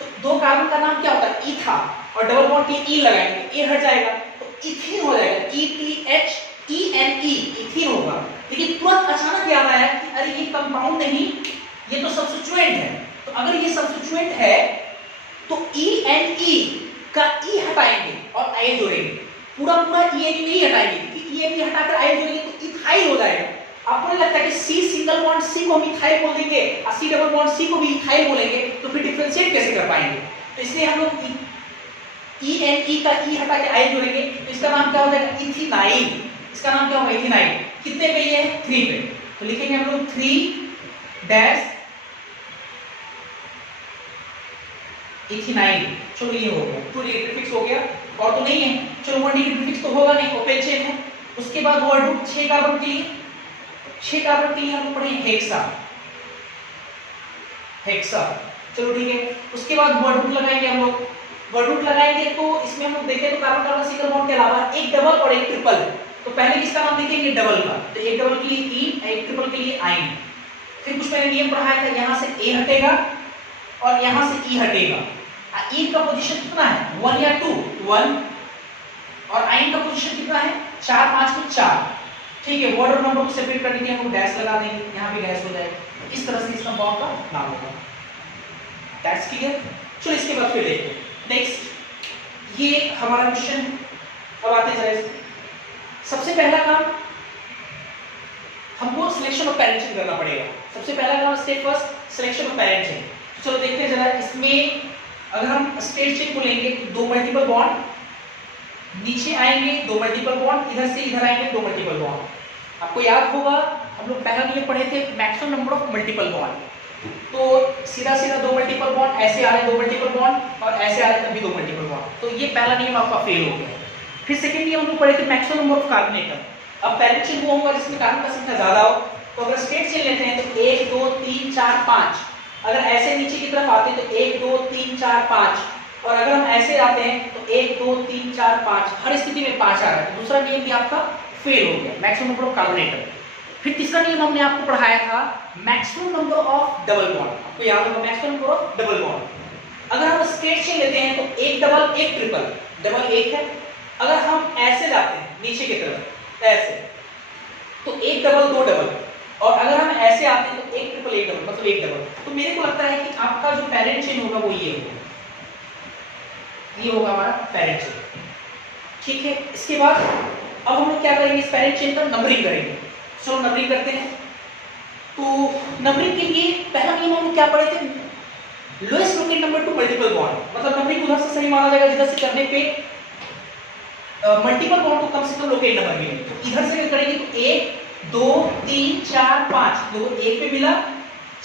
तो 2 कार्बन का नाम क्या होता है, ईथा, और डबल बॉन्ड के ई लगाएंगे, ए हट जाएगा तो इथीन हो जाएगा, ETHENE, इथीन होगा। लेकिन तुरंत अचानक याद आया कि अरे ये कंपाउंड नहीं, ये तो सब्स्टिट्यूएंट है। तो अगर ये सब्स्टिट्यूएंट है तो ENE का ई हटाएंगे और आई जोड़ेंगे, पूरा ENE नहीं हटाएंगे क्योंकि ENE हटाकर आई जोड़ेंगे तो इथाइल हो जाएगा। आपको नहीं लगता कि C सिंगल बॉन्ड C को हम इथाइल बोल देंगे और C डबल बॉन्ड C को भी इथाइल बोलेंगे, तो फिर डिफरेंशिएट कैसे कर पाएंगे। तो इसलिए हम लोग ENE का ई हटा के आई जोड़ेंगे, तो इसका नाम क्या हो जाएगा, इथेनाइल। इसका नाम क्या होगा, इथेनाइल। कितने पे ये है, 3 पे। तो लिखेंगे हम लोग 3 डैश इथेनाइल। चलो ये हो गया, 2 डिग्री प्रीफिक्स हो गया। और तो नहीं है, चलो 1 डिग्री प्रीफिक्स तो होगा नहीं, ओपेन चेन है। उसके बाद वर्ड रूट 6 कार्बन के लिए, 6 कार्बन के लिए हम पढ़े हेक्सा, हेक्सा। चलो ठीक है। उसके बाद वर्ड रूट लगाएंगे हम लोग। वर्ड रूट लगाएंगे तो इसमें हम लोग देखें तो कार्बन कार्बन सिंगल बॉन्ड के अलावा एक डबल और एक ट्रिपल। तो पहले किसका नाम देखेंगे, डबल का। तो एक डबल के लिए ई, एक ट्रिपल के लिए आइन। फिर कुछ मैंने नियम पढ़ाया था, यहाँ से ए हटेगा और यहाँ से ई हटेगा। ई का पोजीशन कितना है, 1 या 2, 1 और आयन का पोजीशन कितना है 4 5 में 4। ठीक है, वाटर नंबर को सेपरेट करने के लिए हम डैश लगा देंगे, यहाँ पे डैश हो जाएगा। इस तरह से इस कंपाउंड का नाम होगा। That's clear. चलो इसके बाद फिर देखते हैं नेक्स्ट, ये हमारा क्वेश्चन। अब आते हैं सबसे पहला काम हमको सिलेक्शन ऑफ पेरेंट चेन करना पड़ेगा। सबसे पहला काम step first selection of parent chain. चलो देखते हैं जरा इसमें, अगर हम स्ट्रेट चेन को लेंगे तो 2 मल्टीपल बॉन्ड, नीचे आएंगे 2 मल्टीपल बॉन्ड, इधर से इधर आएंगे 2 मल्टीपल बॉन्ड। आपको याद होगा हम लोग पहला नियम पढ़े थे maximum number of multiple bond. तो सीधा सीधा 2 मल्टीपल बॉन्ड, ऐसे आ रहे 2 मल्टीपल बॉन्ड और ऐसे आ रहे तभी 2 मल्टीपल बॉन्ड। तो ये पहला नियम आपका फेल हो गया। फिर सेकंड नियम हम लोग पढ़े थे maximum number of carbon atom. अब पेरेंट चेन वो होगा जिसमें कार्बन का संख्या ज्यादा हो। तो अगर स्ट्रेट चेन लेते हैं तो 1 2 3 4 5, अगर ऐसे नीचे की तरफ आते हैं तो 1 2 3 4 5, और अगर हम ऐसे आते हैं तो 1 2 3 4 5, हर स्थिति में 5 आ रहा है। तो दूसरा नियम भी आपका फेल हो गया, maximum number of carbon atom. फिर तीसरा नियम हमने आपको पढ़ाया था maximum number of double bond. आपको याद होगा maximum number of double bond. अगर हम स्ट्रेट चेन लेते हैं तो एक डबल एक ट्रिपल, डबल एक है। अगर हम ऐसे जाते हैं नीचे की तरफ ऐसे तो एक डबल 2 डबल, और अगर हम ऐसे आते हैं तो एक ट्रिपल एक डबल, मतलब एक डबल। तो मेरे को लगता है कि आपका जो पेरेंट चेन होगा वो ये होगा, ये होगा हमारा पेरेंट चेन। ठीक है, इसके बाद अब हम लोग क्या करेंगे, इस पेरेंट चेन का नंबरिंग करेंगे। चलो नंबरिंग करते हैं। तो नंबरिंग के लिए पहला नियम हम लोग क्या पढ़े थे, lowest locate number two multiple bond. मतलब नंबरिंग उधर से सही माना जाएगा जिधर से करने पे मल्टीपल बॉन्ड को कम से कम लोकेट नंबर मिले। तो इधर से करेंगे तो 1 2 3 4 5, देखो 1 पे मिला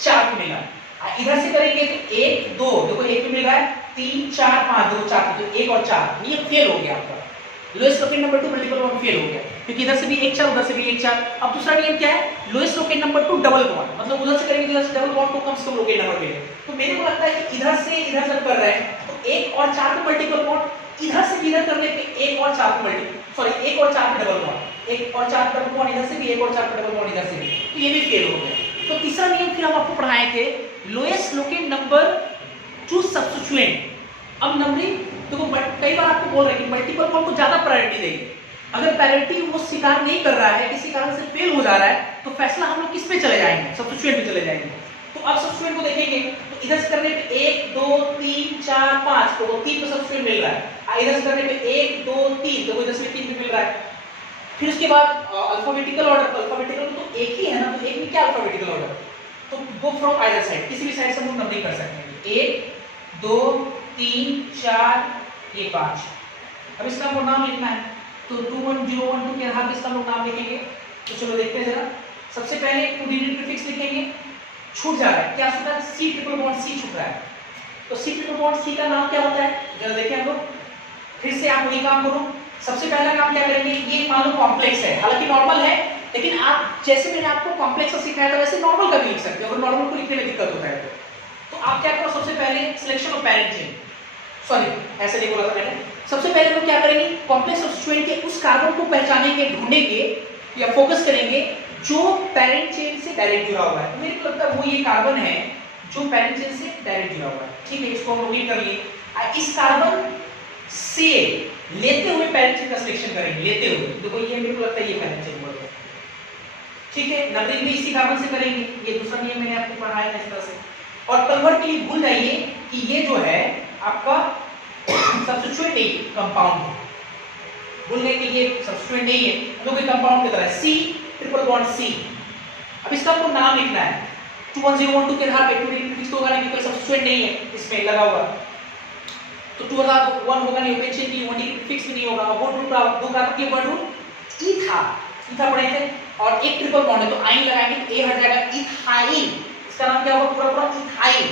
4 पे मिला। इधर से करेंगे तो 1 2, देखो 1 पे मिल रहा है 3 4 5, देखो 4 पे, तो 1 और 4 ये फेल हो गया आपका। Lowest locate number two multiple bond fail हो गया क्योंकि इधर से भी 1 4 उधर से भी 1 4। अब दूसरा नियम क्या है, lowest locate number two double bond, मतलब उधर से करेंगे तो इधर से डबल बॉन्ड को कम से कम लोकेट नंबर मिले। तो मेरे को लगता है कि इधर से इधर जब कर रहे हैं तो 1 और 4 पे मल्टीपल बॉन्ड, इधर से भी इधर करने पे 1 और 4 पे मल्टीपल, सॉरी 1 और 4 पे डबल बॉन्ड, 1 और 4 पे डबल बॉन्ड इधर से भी, 1 और 4 पे डबल बॉन्ड इधर से भी, तो ये भी फेल हो गया। तो तीसरा नियम फिर हम आपको पढ़ाए थे lowest locate number two substituent. अब नंबरिंग देखो कई बार आपको बोल रहे हैं कि मल्टीपल बॉन्ड को ज्यादा प्रायोरिटी देंगे। अगर प्रायोरिटी वो स्वीकार नहीं कर रहा है, किसी कारण से फेल हो जा रहा है, तो फैसला हम लोग किस पे चले जाएंगे, सब्स्टिट्यूएंट पे चले जाएंगे। तो अब सब्स्टिट्यूएंट को देखेंगे तो इधर से करने पे 1 2 3 4 5, तो 3 पे सब्स्टिट्यूएंट मिल रहा है। इधर से करने पे 1 2 3, तो इधर से 3 पे मिल रहा है। फिर उसके बाद अल्फाबेटिकल ऑर्डर, अल्फाबेटिकल तो एक ही है ना, तो एक में क्या अल्फाबेटिकल ऑर्डर, तो गो फ्रॉम आइदर साइड, किसी भी साइड से हम लोग नंबरिंग कर सकते हैं। 1 2 3 4 ये 5। अब इसका हमको नाम लिखना है तो 2 1 0 1 2 के आधार पर इसका हम लोग नाम लिखेंगे। तो चलो देखते हैं जरा। सबसे पहले 2 डिजिट प्रीफिक्स लिखेंगे, छूट जा रहा है, क्या छूट रहा है, C ट्रिपल बॉन्ड C छूट रहा है। तो C ट्रिपल बॉन्ड C का नाम क्या होता है, जरा देखिए हम लोग। फिर से आप वही काम करो। सबसे पहला काम क्या करेंगे, ये मान लो कॉम्प्लेक्स है, हालांकि नॉर्मल है, लेकिन आप जैसे मैंने आपको कॉम्प्लेक्स का सिखाया था वैसे नॉर्मल का भी लिख सकते हो, अगर नॉर्मल को लिखने में दिक्कत होता है तो आप क्या करो, सबसे पहले selection of parent chain, sorry ऐसे नहीं बोला था मैंने। सबसे पहले हम क्या करेंगे, कॉम्प्लेक्स सब्स्टिट्यूएंट के उस कार्बन को पहचानेंगे, ढूंढेंगे या फोकस करेंगे जो पेरेंट चेन से डायरेक्ट जुड़ा हुआ है। तो मेरे को लगता है वो ये कार्बन है जो पेरेंट चेन से डायरेक्ट जुड़ा हुआ है। ठीक है, इसको हम लोग कर लिए। इस कार्बन से लेते हुए पेरेंट चेन का सिलेक्शन करेंगे, लेते हुए, देखो ये मेरे को लगता है ये पेरेंट चेन बोल रहा है। ठीक है, नंबरिंग भी इसी कार्बन से करेंगे, ये दूसरा नियम मैंने आपको पढ़ाया था इस तरह से। और कन्वर्ट के लिए भूल जाइए कि ये जो है आपका सब्स्टिट्यूएंट नहीं कंपाउंड है, भूल गए कि ये सब्स्टिट्यूएंट नहीं है, तो कोई कंपाउंड की तरह है, C ट्रिपल बॉन्ड C। अब इसका आपको नाम लिखना है 2 1 0 1 2 के आधार पे, 2 डिजिट होगा नहीं, कोई सब्स्टिट्यूएंट नहीं है इसमें लगा हुआ, तो 2 1 होगा नहीं, ओपन चेन की 1 डिजिट फिक्स भी नहीं होगा। अब वो रूट दो कार्बन के वर्ड रूट ईथा पढ़े थे, और एक ट्रिपल बॉन्ड है तो आइन लगाएंगे तो A हट जाएगा, इथाइन, इसका नाम क्या होगा, पूरा पूरा इथाइन।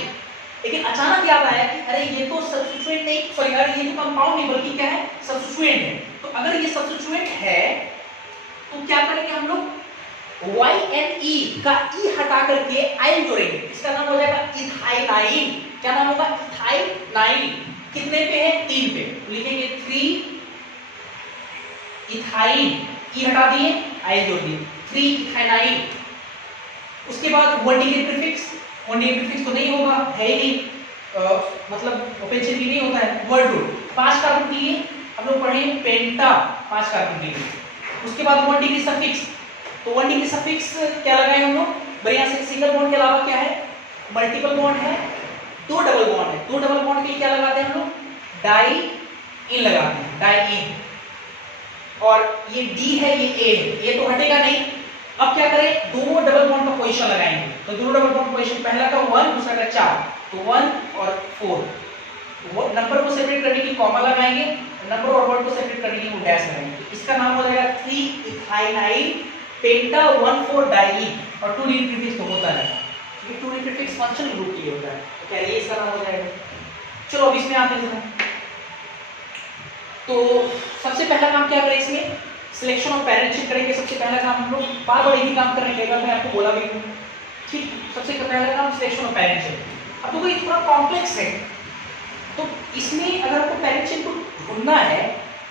लेकिन अचानक याद आया कि अरे ये तो सब्स्टिट्यूएंट नहीं, सॉरी अरे ये तो कंपाउंड नहीं बल्कि क्या है, सब्स्टिट्यूएंट है। तो अगर ये सब्स्टिट्यूएंट है तो क्या करेंगे हम लोग, YNE का E हटा करके आइन जोड़ेंगे, इसका नाम हो जाएगा इथाइनाइन। क्या नाम होगा, इथाइनाइन। कितने पे है, 3 पे, तो लिखेंगे 3 इथाइन, E हटा दिए, आइन जोड़ दिए, 3 इथाइनाइन। उसके बाद 1 डिजिट प्रीफिक्स, 1 डिजिट प्रीफिक्स तो नहीं होगा, है ही नहीं, मतलब ओपन चेन भी नहीं होता है, वर्ड रूट 5 कार्बन के लिए हम लोग पढ़े पेंटा 5 कार्बन के लिए, उसके बाद 1 डिग्री सफिक्स, तो 1 डिग्री सफिक्स क्या लगाए हम लोग, बढ़िया से सिंगल बॉन्ड के अलावा क्या है, मल्टीपल बॉन्ड है, 2 डबल बॉन्ड है, 2 डबल बॉन्ड के लिए क्या लगाते हैं हम लोग, डाई इन लगाते हैं, डाई इन, और ये डी है ये ए है, ये तो हटेगा नहीं। अब क्या करें, दोनों डबल बॉन्ड का पोजीशन लगाएंगे, तो दोनों डबल बॉन्ड पोजीशन, पहला का 1 दूसरा का 4, तो 1 और 4, वो नंबर को सेपरेट करने के लिए कॉमा लगाएंगे, नंबर और वर्ड को सेपरेट करने के लिए वो डैश लगाएंगे, इसका नाम हो जाएगा 3 इथाइनाइल पेंटा 1,4 डाइईन, और 2 डी प्रीफिक्स तो होता है, ये 2 डी प्रीफिक्स फंक्शनल ग्रुप के लिए होता है, तो क्या ये इसका नाम हो जाएगा। चलो अब इसमें आते हैं, तो सबसे पहला काम क्या करें इसमें, सिलेक्शन ऑफ पेरेंट करेंगे। सबसे पहला काम हम लोग बार बार यही काम करने लगेगा, मैं आपको बोला भी हूँ, ठीक। सबसे पहला काम सिलेक्शन ऑफ पेरेंट। अब तो ये थोड़ा कॉम्प्लेक्स है, तो इसमें अगर आपको पेरेंट को ढूंढना है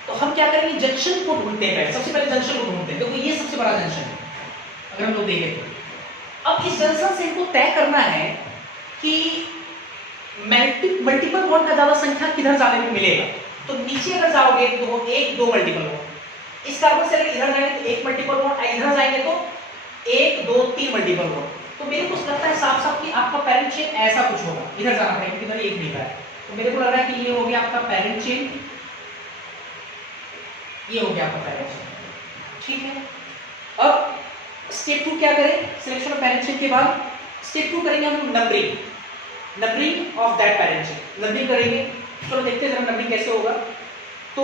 तो हम क्या करेंगे, जंक्शन को ढूंढते हैं, सबसे पहले जंक्शन को ढूंढते हैं, क्योंकि ये सबसे बड़ा जंक्शन है अगर हम लोग देखें तो। अब इस जंक्शन से इनको तय करना है कि मल्टीपल बॉन्ड का ज्यादा संख्या किधर जाने में मिलेगा, तो नीचे अगर जाओगे तो 1 2 मल्टीपल बॉन्ड, इस कार्बन से इधर जाएंगे तो 1 मल्टीपल बॉन्ड, इधर जाएंगे तो 1 2 3 मल्टीपल बॉन्ड, तो मेरे को लगता है साफ साफ कि आपका पेरेंट चेन ऐसा कुछ होगा, इधर जाना पड़ेगा क्योंकि इधर 1 मिल रहा है, तो मेरे को लग रहा है कि ये हो गया आपका पेरेंट चेन, ये हो गया आपका पेरेंट चेन, ठीक है। अब स्टेप 2 क्या करें, सिलेक्शन ऑफ पेरेंट चेन के बाद स्टेप 2 करेंगे हम numbering of that parent chain, numbering करेंगे। चलो देखते हैं जरा नंबरिंग कैसे होगा। तो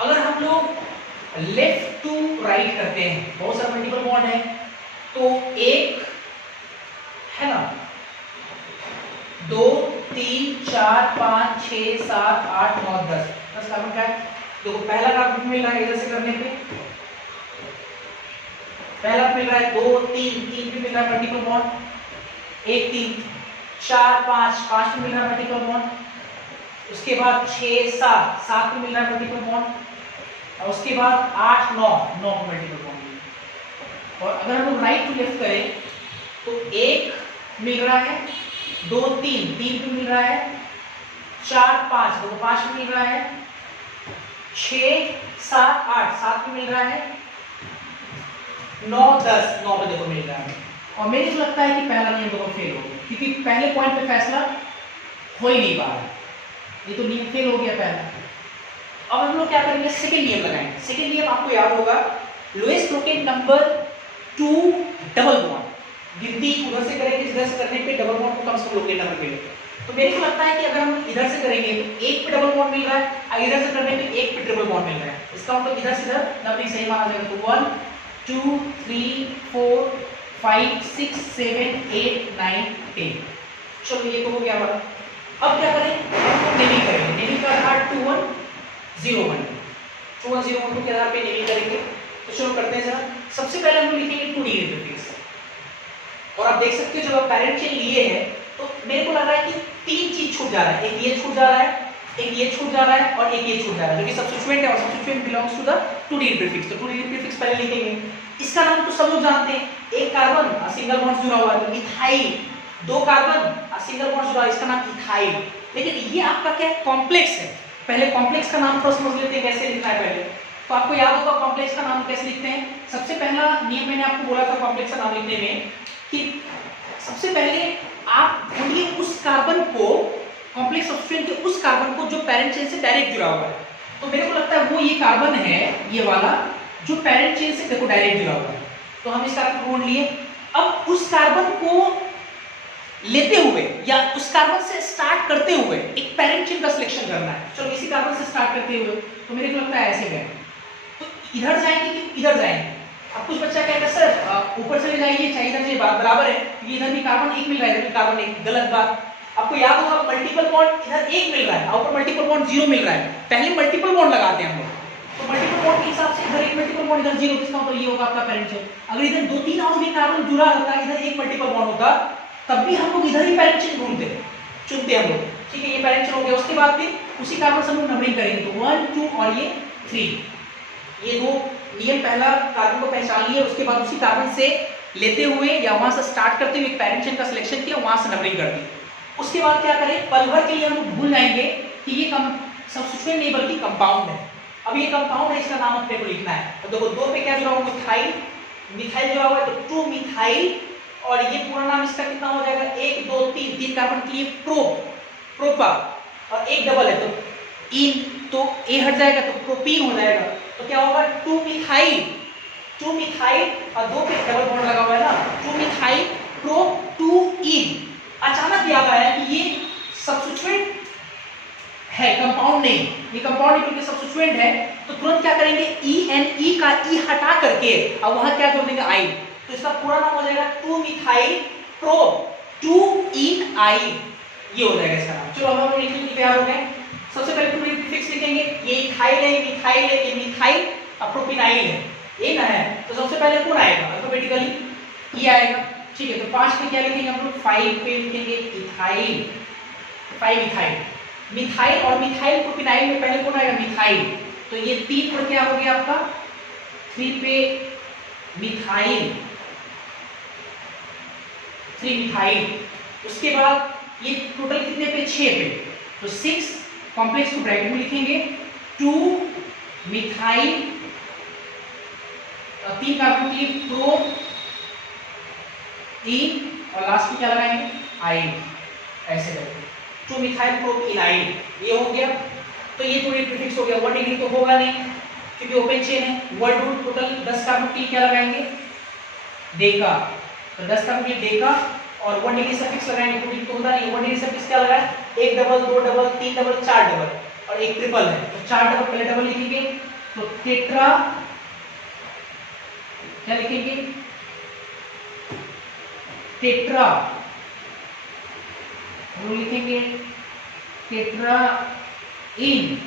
अगर हम लोग लेफ्ट टू राइट करते हैं, बहुत सारे मल्टीपल बॉन्ड है, तो 1 है ना, 2 3 4 5 6 7 8 9 10 कार्बन का है। देखो पहला कार्बन मिल रहा है इधर से करने पे, पहला मिल रहा है 2 3 भी मिल रहा है मल्टीपल बॉन्ड, 1 3 4 5 भी मिल रहा है मल्टीपल बॉन्ड, उसके बाद 6 7 भी मिल रहा है मल्टीपल बॉन्ड, और उसके बाद 8 9 मल्टीपल बॉन्ड। और अगर हम लोग राइट टू लेफ्ट करें तो 1 मिल रहा है, 2 3 भी मिल रहा है, 4 5 भी मिल रहा है, 6 7 8 भी मिल रहा है, 9 10 पे देखो मिल रहा है। और मेरे को लगता है कि पहला नियम देखो फेल हो गया, क्योंकि पहले पॉइंट पे फैसला हो ही नहीं पा रहा, ये तो नियम फेल हो गया पहला। अब हम लोग क्या करेंगे, सेकंड नियम लगाएंगे। सेकंड नियम आपको याद होगा, lowest locate number 2 double bond, गिनती उधर से करेंगे इधर से करने पे डबल बॉन्ड को कम से कम लोकेट नंबर मिलेगा। तो मेरे को लगता है कि अगर हम इधर से करेंगे तो 1 पे डबल बॉन्ड मिल रहा है, और इधर से करने पे 1 पे ट्रिपल बॉन्ड मिल रहा है, इसका मतलब इधर से इधर नंबरिंग सही माना जाएगा। तो 1 2 3 4 5 6 7 8 9 10। चलो ये तो हो गया हमारा। अब क्या करें, नेमिंग करेंगे। नेमिंग का आधार 2 1 0 1 2 1 0 1 के आधार पे नेमिंग करेंगे। तो चलो करते हैं जरा। सबसे पहले हम लिखेंगे 2 डिग्री प्रीफिक्स, और आप देख सकते हो जब आप पेरेंट चेन लिए हैं तो मेरे को लग रहा है कि 3 चीज छूट जा रहा है, एक ये छूट जा रहा है, एक ये छूट जा रहा है, और एक ये छूट जा रहा है, जो कि सब्स्टिट्यूएंट है, और substituent belongs to the 2 degree prefix. तो 2 डिग्री प्रीफिक्स पहले लिखेंगे। इसका नाम तो सब लोग जानते हैं, एक कार्बन सिंगल बॉन्ड जुड़ा हुआ है, इथाइल, 2 कार्बन सिंगल बॉन्ड जुड़ा है, इसका नाम इथाइल। लेकिन ये आपका क्या है, कॉम्प्लेक्स है। पहले कॉम्प्लेक्स का नाम थोड़ा समझ लेते हैं कैसे लिखना है पहले। तो आपको याद होगा कॉम्प्लेक्स का नाम कैसे लिखते हैं। सबसे पहला नियम मैंने आपको बोला था कॉम्प्लेक्स का नाम लिखने में कि सबसे पहले आप ढूंढिए उस कार्बन को, कॉम्प्लेक्स सब्स्टिट्यूएंट के उस कार्बन को जो पेरेंट चेन से डायरेक्ट जुड़ा हुआ है। तो मेरे को लगता है वो ये कार्बन है, ये वाला, जो पेरेंट चेन से देखो डायरेक्ट जुड़ा हुआ है। तो हम इस कार्बन को ढूंढ लिए। अब उस कार्बन को लेते हुए या उस कार्बन से स्टार्ट करते हुए एक पेरेंट चेन का सिलेक्शन करना है। चलो इसी कार्बन से स्टार्ट करते हुए, तो मेरे को लगता है ऐसे गए, तो इधर जाएंगे कि इधर जाएंगे। अब कुछ बच्चा कहेगा सर ऊपर चले जाइए, चाहे इधर से बात बराबर है, ये इधर भी कार्बन 1 मिल रहा है, इधर भी कार्बन 1, गलत बात। आपको याद होगा मल्टीपल बॉन्ड इधर 1 मिल रहा है और ऊपर मल्टीपल बॉन्ड 0 मिल रहा है, पहले मल्टीपल बॉन्ड लगाते हैं हम लोग। तो मल्टीपल बॉन्ड के हिसाब से इधर 1 मल्टीपल बॉन्ड, इधर 0, इसका मतलब ये होगा आपका पेरेंट चेन। अगर इधर 2 3 और भी कार्बन जुड़ा होता, इधर 1 मल्टीपल बॉन्ड होता, तब भी हम लोग इधर ही पेरेंट चेन ढूंढते, चुनते हम लोग। ठीक है, ये पेरेंट चेन हो गया। उसके बाद फिर उसी कार्बन से हम लोग नंबरिंग करेंगे, तो 1 2 और ये 3। ये 2 नियम, पहला कार्बन को पहचान लिए, उसके बाद उसी कार्बन से लेते हुए या वहां से स्टार्ट करते हुए एक पेरेंट चेन का सिलेक्शन किया, वहां से नंबरिंग कर दी। उसके बाद क्या करें, पल भर के लिए हम लोग भूल जाएंगे कि ये सब्स्टिट्यूएंट नहीं बल्कि कंपाउंड है। अब ये कंपाउंड है, इसका नाम अपने को लिखना है। तो देखो 2 पे क्या जुड़ा हुआ, मिथाइल, मिथाइल जुड़ा हुआ है तो 2 मिथाइल, और ये पूरा नाम इसका कितना हो जाएगा, 1 2 3, 3 कार्बन के लिए प्रोपा, और एक डबल है तो इन, तो ए हट जाएगा तो प्रोपीन हो जाएगा। तो क्या होगा, 2 मिथाइल, 2 मिथाइल और 2 पे डबल बॉन्ड लगा हुआ है ना, 2 मिथाइल प्रो 2 इन। अचानक याद आया कि ये सब्स्टिट्यूएंट है, कंपाउंड नहीं, ये कंपाउंड क्योंकि सब्स्टिट्यूएंट है, तो तुरंत क्या करेंगे, ई का ई हटा करके अब वहां क्या जोड़ देंगे, आई। तो इसका पूरा नाम हो जाएगा 2 मिथाइल प्रो 2 इन आई, ये हो जाएगा इसका नाम। चलो अब हम लिखने के लिए तैयार हो गए। सबसे पहले प्रीफिक्स लिखेंगे, ये इथाइल है, ये मिथाइल है, ये मिथाइल और प्रोपिनाइल है, ये ना है। तो सबसे पहले कौन आएगा, अल्फाबेटिकली ई आएगा, ठीक है। तो 5 पे क्या लिखेंगे हम लोग, 5 पे लिखेंगे इथाइल, 5 इथाइल, मिथाइल और मिथाइल प्रोपिनाइल में पहले कौन आएगा, मिथाइल। तो ये 3 पर क्या हो गया आपका, 3 पे मिथाइल, 3 मिथाइल। उसके बाद ये टोटल कितने पे, 6 पे, तो 6 कॉम्प्लेक्स को ब्रैकेट में लिखेंगे, 2 मिथाइल, 3 कार्बन के लिए प्रो इन, और लास्ट में क्या लगाएंगे, आइन, ऐसे करके 2 मिथाइल प्रो इनाइल, ये हो गया। तो ये पूरी प्रीफिक्स हो गया। 1 डिग्री तो होगा नहीं क्योंकि ओपन चेन है। वर्ड रूट टोटल 10 कार्बन के लिए क्या लगाएंगे, डेका, तो 10 कार्बन के लिए डेका, और 1 डिग्री सफिक्स लगाएंगे, 2 डिग्री तो होता नहीं। 1 डिग्री सफिक्स क्या लगाए, 1 डबल, 2 डबल, 3 डबल, 4 डबल और एक ट्रिपल है, तो 4 डबल, पहले डबल लिखेंगे तो टेट्रा, क्या लिखेंगे, टेट्रा, वो लिखेंगे टेट्रा इन,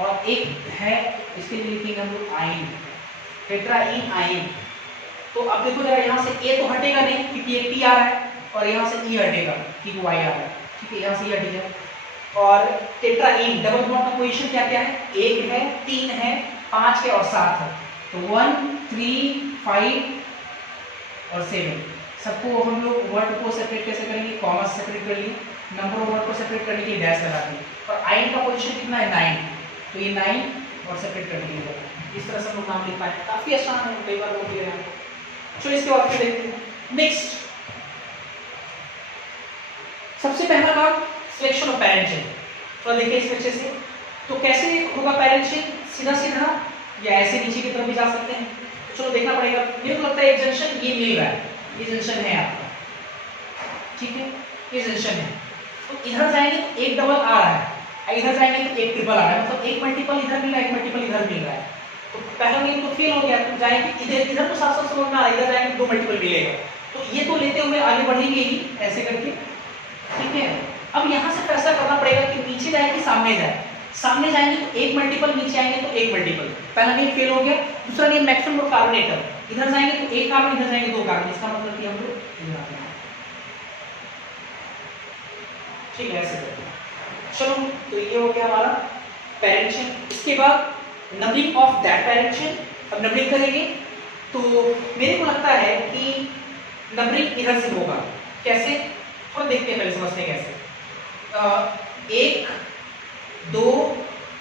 और एक है इसके लिए लिखेंगे हम लोग आइन, टेट्रा इन आइन। तो अब देखो जरा, यहाँ से ए तो हटेगा नहीं क्योंकि ये टी आ रहा है, और यहाँ से ई हटेगा क्योंकि वाई आ रहा है, ठीक है, यहाँ से ई हटेगा। और टेट्रा इन डबल बॉन्ड का पोजीशन क्या क्या है, 1 है, 3 है, 5 है और 7 है। तो 1 3 5 और 7, सबको हम लोग वर्ड को सेपरेट कैसे करेंगे, कॉमा सेपरेट कर लिए, नंबर ऑफ वर्ड को सेपरेट करने के लिए डैश लगा दिए, और आइन का पोजीशन कितना है, 9, तो ये 9 और सेपरेट करने के लिए इस तरह से हम लोग नाम लिख पाए। काफी आसान है, कई बार बोल दिया है। चलो इसके बाद फिर देखते हैं नेक्स्ट। सबसे पहला काम सिलेक्शन ऑफ पेरेंट चेन, तो देखिए इस अच्छे से, तो कैसे होगा पेरेंट चेन, सीधा सीधा या ऐसे नीचे की तरफ भी जा सकते हैं। तो चलो देखना पड़ेगा। मेरे को लगता है एक जंक्शन ये मिल रहा है, ये जंक्शन है आपका, ठीक है, ये जंक्शन है। तो इधर जाएंगे तो एक डबल आ रहा है, इधर जाएंगे तो एक ट्रिपल आ रहा है, मतलब एक मल्टीपल इधर मिल रहा है, एक मल्टीपल इधर मिल रहा है। तो पहला नियम तो फेल हो गया, तो जाएंगे इधर, इधर तो साफ साफ समझ में आ रहा है, इधर जाएंगे 2 मल्टीपल मिलेगा, तो ये तो लेते हुए आगे बढ़ेंगे ही ऐसे करके, ठीक है। अब यहाँ से फैसला करना पड़ेगा कि नीचे जाए कि सामने जाए। सामने जाएंगे तो एक मल्टीपल, नीचे आएंगे तो एक मल्टीपल, पहला नियम फेल हो गया। दूसरा नियम मैक्सिमम ऑफ कार्बोनेटर, इधर जाएंगे तो एक कार्बन, इधर जाएंगे 2 कार्बन, इसका मतलब कि हम लोग इधर आते हैं, ठीक है, ऐसे करते हैं। चलो तो ये हो गया हमारा पेरेंट चेन। इसके बाद numbering of that parent chain, अब नंबरिंग करेंगे तो मेरे को लगता है कि नंबरिंग इधर से होगा, कैसे थोड़ा देखते हैं, पहले समझते हैं कैसे। 1 2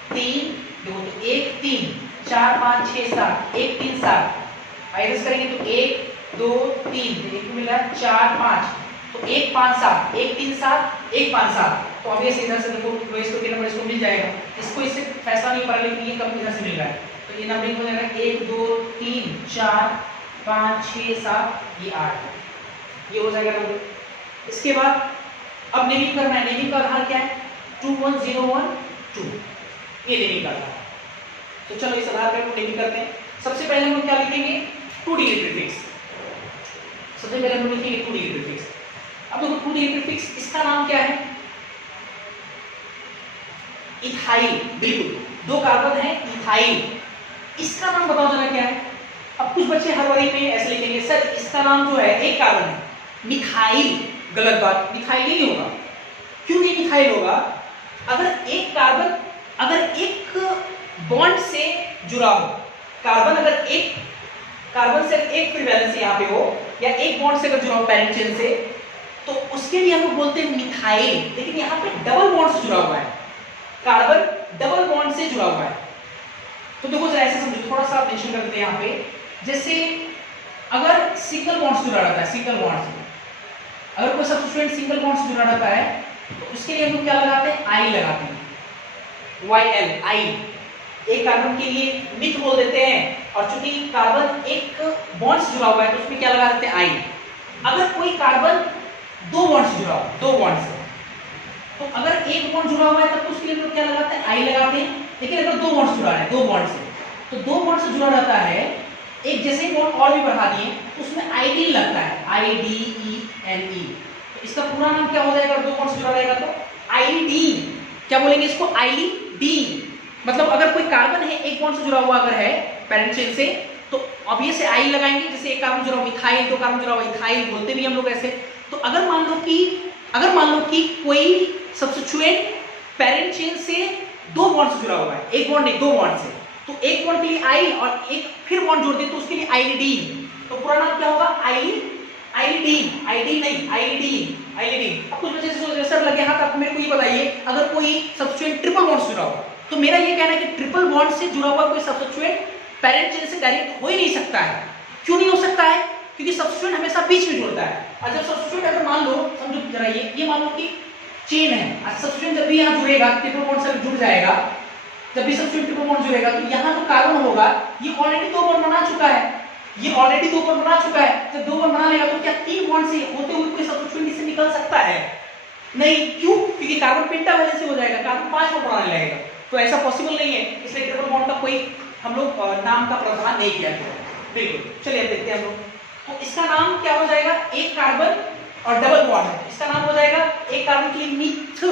3, देखो तो 1 3 4 5 6 7, 1 3 7, आइडस करेंगे तो 1 2 3, एक मिला 4 5, तो 1 5 7, 1 3 7, 1 5 7, तो ऑब्वियस इधर से देखो इसको के नंबर इसको मिल जाएगा, इसको इससे फैसला नहीं पड़ा लेकिन ये कम इधर से मिल रहा है, तो ये नंबरिंग हो जाएगा 1 2 3 4 5 6 7, ये 8, ये हो जाएगा नंबर। इसके बाद अब नेमिंग करना है। नेमिंग का आधार क्या है, 2 1 0 1 2, ये नेमिंग का आधार। तो चलो इस आधार पर हम नेमिंग करते हैं। सबसे पहले हम क्या लिखेंगे, 2 डिग्री प्रीफिक्स। सबसे पहले हम लिखेंगे 2 डिग्री प्रीफिक्स। अब देखो 2 डिग्री प्रीफिक्स, इसका नाम क्या है, इथाइल, बिल्कुल 2 कार्बन है इथाइल, इसका नाम बताओ जरा क्या है। अब कुछ बच्चे हरवरी में ऐसे लिखेंगे, सर इसका नाम जो है एक कार्बन है मिथाइल, गलत बात, मिथाइल नहीं होगा। क्यों नहीं मिथाइल होगा, अगर एक कार्बन अगर एक बॉन्ड से जुड़ा हो, कार्बन अगर एक कार्बन से एक फ्री वैलेंस यहाँ पे हो या एक बॉन्ड से अगर जुड़ा हो पेरेंट चेन से, तो उसके लिए हम लोग बोलते हैं मिथाइल। लेकिन यहाँ पे डबल बॉन्ड से जुड़ा हुआ है, कार्बन डबल बॉन्ड से जुड़ा हुआ है। तो देखो जरा ऐसे समझो, थोड़ा सा मेंशन कर देते हैं यहाँ पे, जैसे अगर सिंगल बॉन्ड से जुड़ा रहता है, सिंगल बॉन्ड से अगर कोई सब्स्टिट्यूएंट सिंगल बॉन्ड से जुड़ा रहता है तो उसके लिए हम लोग क्या लगाते हैं, आई लगाते हैं, YL आई। एक कार्बन के लिए मिथ बोल देते हैं, और चूंकि कार्बन एक बॉन्ड से जुड़ा हुआ है तो उसमें क्या लगा देते हैं, आई। अगर कोई कार्बन दो बॉन्ड से जुड़ा हुआ है, दो बॉन्ड से, तो अगर एक बॉन्ड जुड़ा हुआ है तब तो उसके लिए हम लोग क्या लगाते हैं, आई लगाते हैं। लेकिन अगर दो बॉन्ड से जुड़ा है, दो बॉन्ड से, तो दो बॉन्ड से जुड़ा रहता है, एक जैसे बॉन्ड और भी बढ़ा दिए तो उसमें आईडीन लगता है, IDENE। तो इसका पूरा नाम क्या हो जाएगा, दो बॉन्ड से जुड़ा रहेगा तो आईडीन। क्या बोलेंगे इसको, आईडीन। मतलब अगर कोई कार्बन है एक बॉन्ड से जुड़ा हुआ अगर है पैरेंट चेन से, तो ऑब्वियस से आई लगाएंगे। जैसे एक कार्बन जुड़ा हुआ मिथाइल, दो कार्बन जुड़ा हुआ इथाइल, बोलते भी हम लोग ऐसे। तो अगर मान लो कि कोई सब्स्टिट्यूएंट पैरेंट चेन से दो बॉन्ड से जुड़ा हुआ है, एक बॉन्ड नहीं, दो बॉन्ड से, तो एक बॉन्ड के लिए आई और एक फिर बॉन्ड जोड़ दे तो उसके लिए आइलिडीन। तो पूरा नाम क्या होगा, आइलिडीन, आइडिन नहीं, आइलिडीन, आइलिडीन। अब कुछ बच्चे सोच रहे सर लगे हाथ, आप मेरे को ये बताइए, अगर कोई सब्स्टिट्यूएंट ट्रिपल बॉन्ड से जुड़ा हुआ, तो मेरा ये कहना है कि ट्रिपल बॉन्ड से जुड़ा हुआ कोई सब्स्टिट्यूएंट पैरेंट चेन से डायरेक्ट हो ही नहीं सकता है। क्यों नहीं हो सकता है, क्योंकि सब्स्टिट्यूएंट हमेशा बीच में जुड़ता है। और जब सब्स्टिट्यूएंट अगर मान लो, समझो जरा ये मान लो कि चेन है, अच्छा सब्स्टिट्यूएंट जब भी यहाँ जुड़ेगा ट्रिपल बॉन्ड से जुड़ जाएगा, जब भी सब्स्टिट्यूएंट ट्रिपल बॉन्ड जुड़ेगा तो यहाँ जो कार्बन होगा ये ऑलरेडी दो बॉन्ड बना चुका है, ये ऑलरेडी दो बॉन्ड बना चुका है। जब दो बॉन्ड बना लेगा तो क्या तीन बॉन्ड से होते हुए कोई सब्स्टिट्यूएंट इससे निकल सकता है, नहीं। क्यों, क्योंकि कार्बन पेंटावैलेंसी हो जाएगा, कार्बन 5 बॉन्ड बनाने लगेगा, तो ऐसा पॉसिबल नहीं है। इसलिए ट्रिपल बॉन्ड का कोई हम लोग नाम का प्रावधान नहीं किया गया। बिल्कुल, चलिए अब देखते हैं हम लोग। तो इसका नाम क्या हो जाएगा, एक कार्बन और डबल बॉन्ड है, इसका नाम हो जाएगा एक कार्बन के लिए मिथ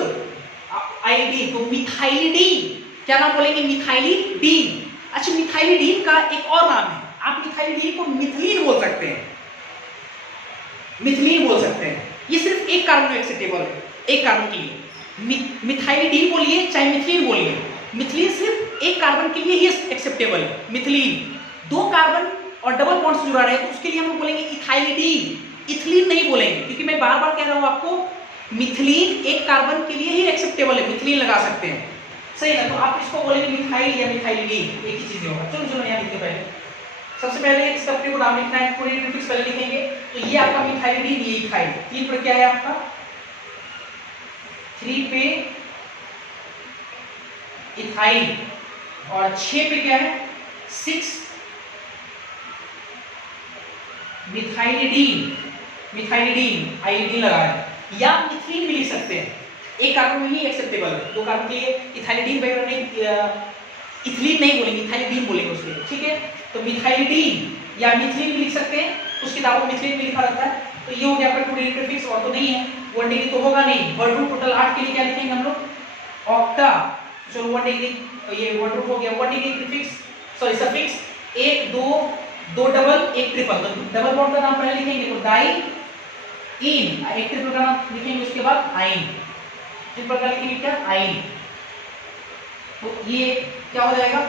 आईडी, तो मिथाइलिडीन। क्या नाम बोलेंगे, मिथाइलिडीन। अच्छा, मिथाइलिडीन का एक और नाम है, आप मिथाइलिडीन को मिथिलीन बोल सकते हैं, मिथिलीन बोल सकते हैं। ये सिर्फ एक कार्बन में एक्सेप्टेबल है, एक कार्बन के लिए मिथाइलिडीन बोलिए चाहे मिथिलीन बोलिए, मिथिलीन सिर्फ एक कार्बन के लिए ही एक्सेप्टेबल है। मिथिलीन दो कार्बन और डबल बॉन्ड से जुड़ा रहे तो उसके लिए हम लोग बोलेंगे इथाइलिडीन, इथिलीन नहीं बोलेंगे, क्योंकि मैं बार बार कह रहा हूं आपको, मिथिलीन एक कार्बन के लिए ही एक्सेप्टेबल है, मिथिलीन लगा सकते हैं, सही ना। तो आप इसको बोलेंगे मिथाइल या मिथाइलिडीन, एक ही चीज होगा। चलो यहाँ लिखते पहले, सबसे पहले एक स्टेप को नाम लिखना है, पूरी प्रीफिक्स पहले लिखेंगे। तो ये आपका मिथाइलिडीन, ये इथाइल। 3 पर क्या है आपका, 3 पे इथाइल, और 6 पे क्या है, 6 मिथाइलिडीन, मिथाइलिडीन आइलिडीन लगा है, या मिथिलीन भी लिख सकते हैं, एक कार्बन में ही एक्सेप्टेबल है। दो कार्बन के लिए इथाइलिडीन वगैरह नहीं, इथिलीन नहीं बोलेंगे, इथाइलिडीन बोलेंगे उसके लिए, ठीक है। तो मिथाइलिडीन या मिथिलीन भी लिख सकते हैं, कुछ किताबों में मिथिलीन भी लिखा रहता है। तो ये हो गया आपका 2 डिग्री प्रीफिक्स, और तो नहीं है, 1 डिग्री तो होगा नहीं। वर्ड रूट टोटल 8 के लिए क्या लिखेंगे हम लोग, ऑक्टा। चलो 1 डिग्री, ये वर्ड रूट हो गया, 1 degree prefix, sorry suffix, 1 2 double 1 triple. तो डबल बॉन्ड का नाम पहले लिखेंगे तो डाई इन, एक ट्रिपल का नाम लिखेंगे उसके बाद आइन, ट्रिपल का लिखेंगे क्या, आइन। तो ये क्या हो जाएगा,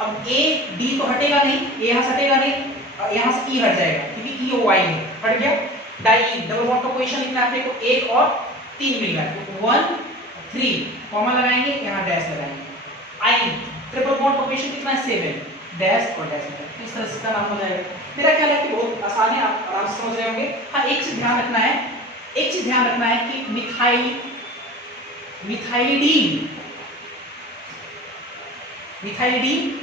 अब ए डी तो हटेगा नहीं, ए यहां से हटेगा नहीं, यहां से ई हट जाएगा क्योंकि ई ओ वाई है, हट गया। डाई डबल बॉन्ड का पोजीशन लिखना है आपने को 1 और 3 मिल गया, तो 1 3 कॉमा लगाएंगे, यहां डैश लगाएंगे। आइन ट्रिपल बॉन्ड का पोजीशन कितना है, 7 डैश और डैश, इस तरह से इसका नाम हो जाएगा। मेरा ख्याल है कि बहुत आसान है, आप आराम से समझ रहे होंगे। हाँ, एक चीज ध्यान रखना है, एक चीज ध्यान रखना है कि मिथाइलिडीन, मिथाइलिडीन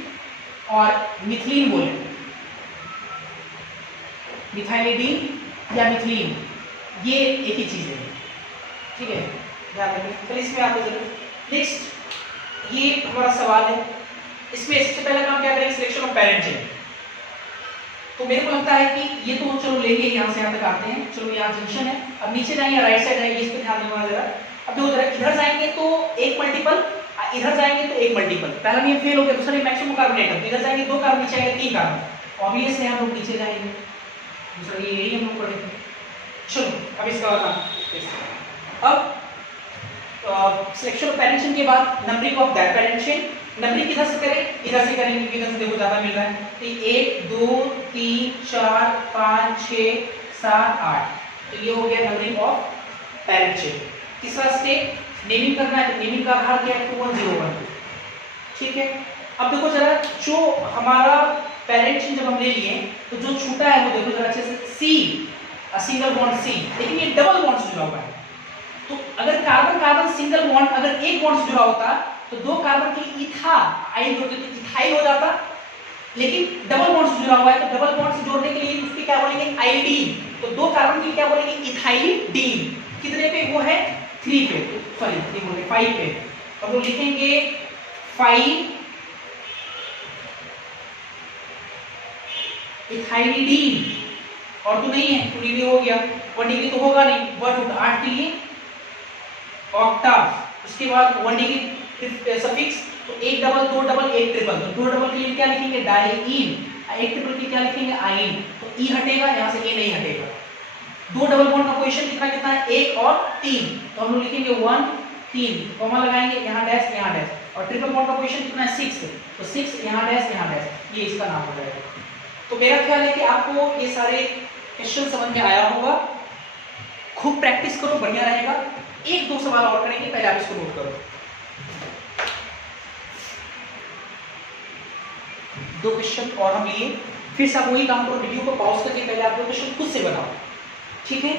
और मिथिलीन बोले, मिथाइलिडीन या मिथिलीन ये एक ही चीज है, ठीक है, ध्यान रखें। तो इसमें आपको जरूर, नेक्स्ट ये हमारा सवाल है, इसमें सबसे पहला काम क्या करेंगे, सिलेक्शन ऑफ पैरेंट चेन। तो मेरे को लगता है कि ये तो चलो लेंगे, यहाँ से यहाँ तक आते हैं। चलो यहाँ जंक्शन है, अब नीचे जाएंगे, राइट साइड जाएंगे, इस पे ध्यान देना जरा। अब देखो जरा, इधर जाएंगे तो एक मल्टीपल, इधर जाएंगे तो एक मल्टीपल, पहला नियम फेल हो गया, दूसरा मैक्सिमम कार्बन एटम। इधर जाएंगे 2 कार्बन, नीचे आएंगे 3 कार्बन, ऑब्वियस है हम लोग नीचे जाएंगे, दूसरा ये यही हम लोग पढ़ेंगे। चलो अब इसका नाम, अब सिलेक्शन ऑफ पैरेंट चेन के बाद numbering of that parent chain. Numbering किधर से करें, इधर से करेंगे क्योंकि इधर से देखो ज्यादा मिल रहा है। तो 1 2 3 4 5 6 7 8, तो ये हो गया नंबरिंग ऑफ पैरेंट चेन। तीसरा स्टेप नेमिंग करना है, तो नेमिंग का आधार क्या है, 2101। ठीक है। अब देखो जरा, जो हमारा पेरेंट चेन जब हम ले लिए तो जो छूटा है वो देखो जरा अच्छे से, सी, सिंगल बॉन्ड सी, लेकिन ये डबल बॉन्ड से जुड़ा हुआ है। तो अगर कार्बन कार्बन सिंगल बॉन्ड अगर एक बॉन्ड से जुड़ा होता तो दो कार्बन के इथाइल होते तो इथाइल हो जाता, लेकिन डबल बॉन्ड से जुड़ा हुआ है तो डबल बॉन्ड से जोड़ने के लिए उसकी क्या बोलेंगे, आयोडीन। तो दो कार्बन की क्या बोलेंगे, इथाइलिडीन। कितने पे, वो है 3 पे, सॉरी 3 बोले 5 पे। अब वो लिखेंगे 5 इथाइलिडीन। और तो नहीं है, 2 डिग्री हो गया, 1 डिग्री तो होगा नहीं, 1/8 के लिए ऑक्टाव। उसके बाद 1 डिग्री सफिक्स, तो 1 डबल 2 डबल 1 ट्रिपल, तो 2 डबल के लिए क्या लिखेंगे, डाइईन। 1 ट्रिपल के लिए क्या लिखेंगे, आइन। तो ई हटेगा, यहाँ से ए नहीं हटेगा। 2 डबल बॉन्ड का पोजीशन कितना कितना है, 1 और 3, तो हम लोग लिखेंगे 1 3, कॉमा लगाएंगे, यहाँ डैश यहाँ डैश। और ट्रिपल बॉन्ड का पोजीशन कितना है, 6, तो 6 यहाँ डैश यहाँ डैश, ये इसका नाम हो जाएगा। तो मेरा ख्याल है कि आपको ये सारे क्वेश्चन समझ में आया होगा। खूब प्रैक्टिस करो, बढ़िया रहेगा। 1-2 सवाल और करेंगे, पहले आप इसको नोट करो। 2 क्वेश्चन और हम लिए, फिर से आप वही काम करो, वीडियो को पॉज करके पहले आप 2 क्वेश्चन खुद से बनाओ, ठीक है।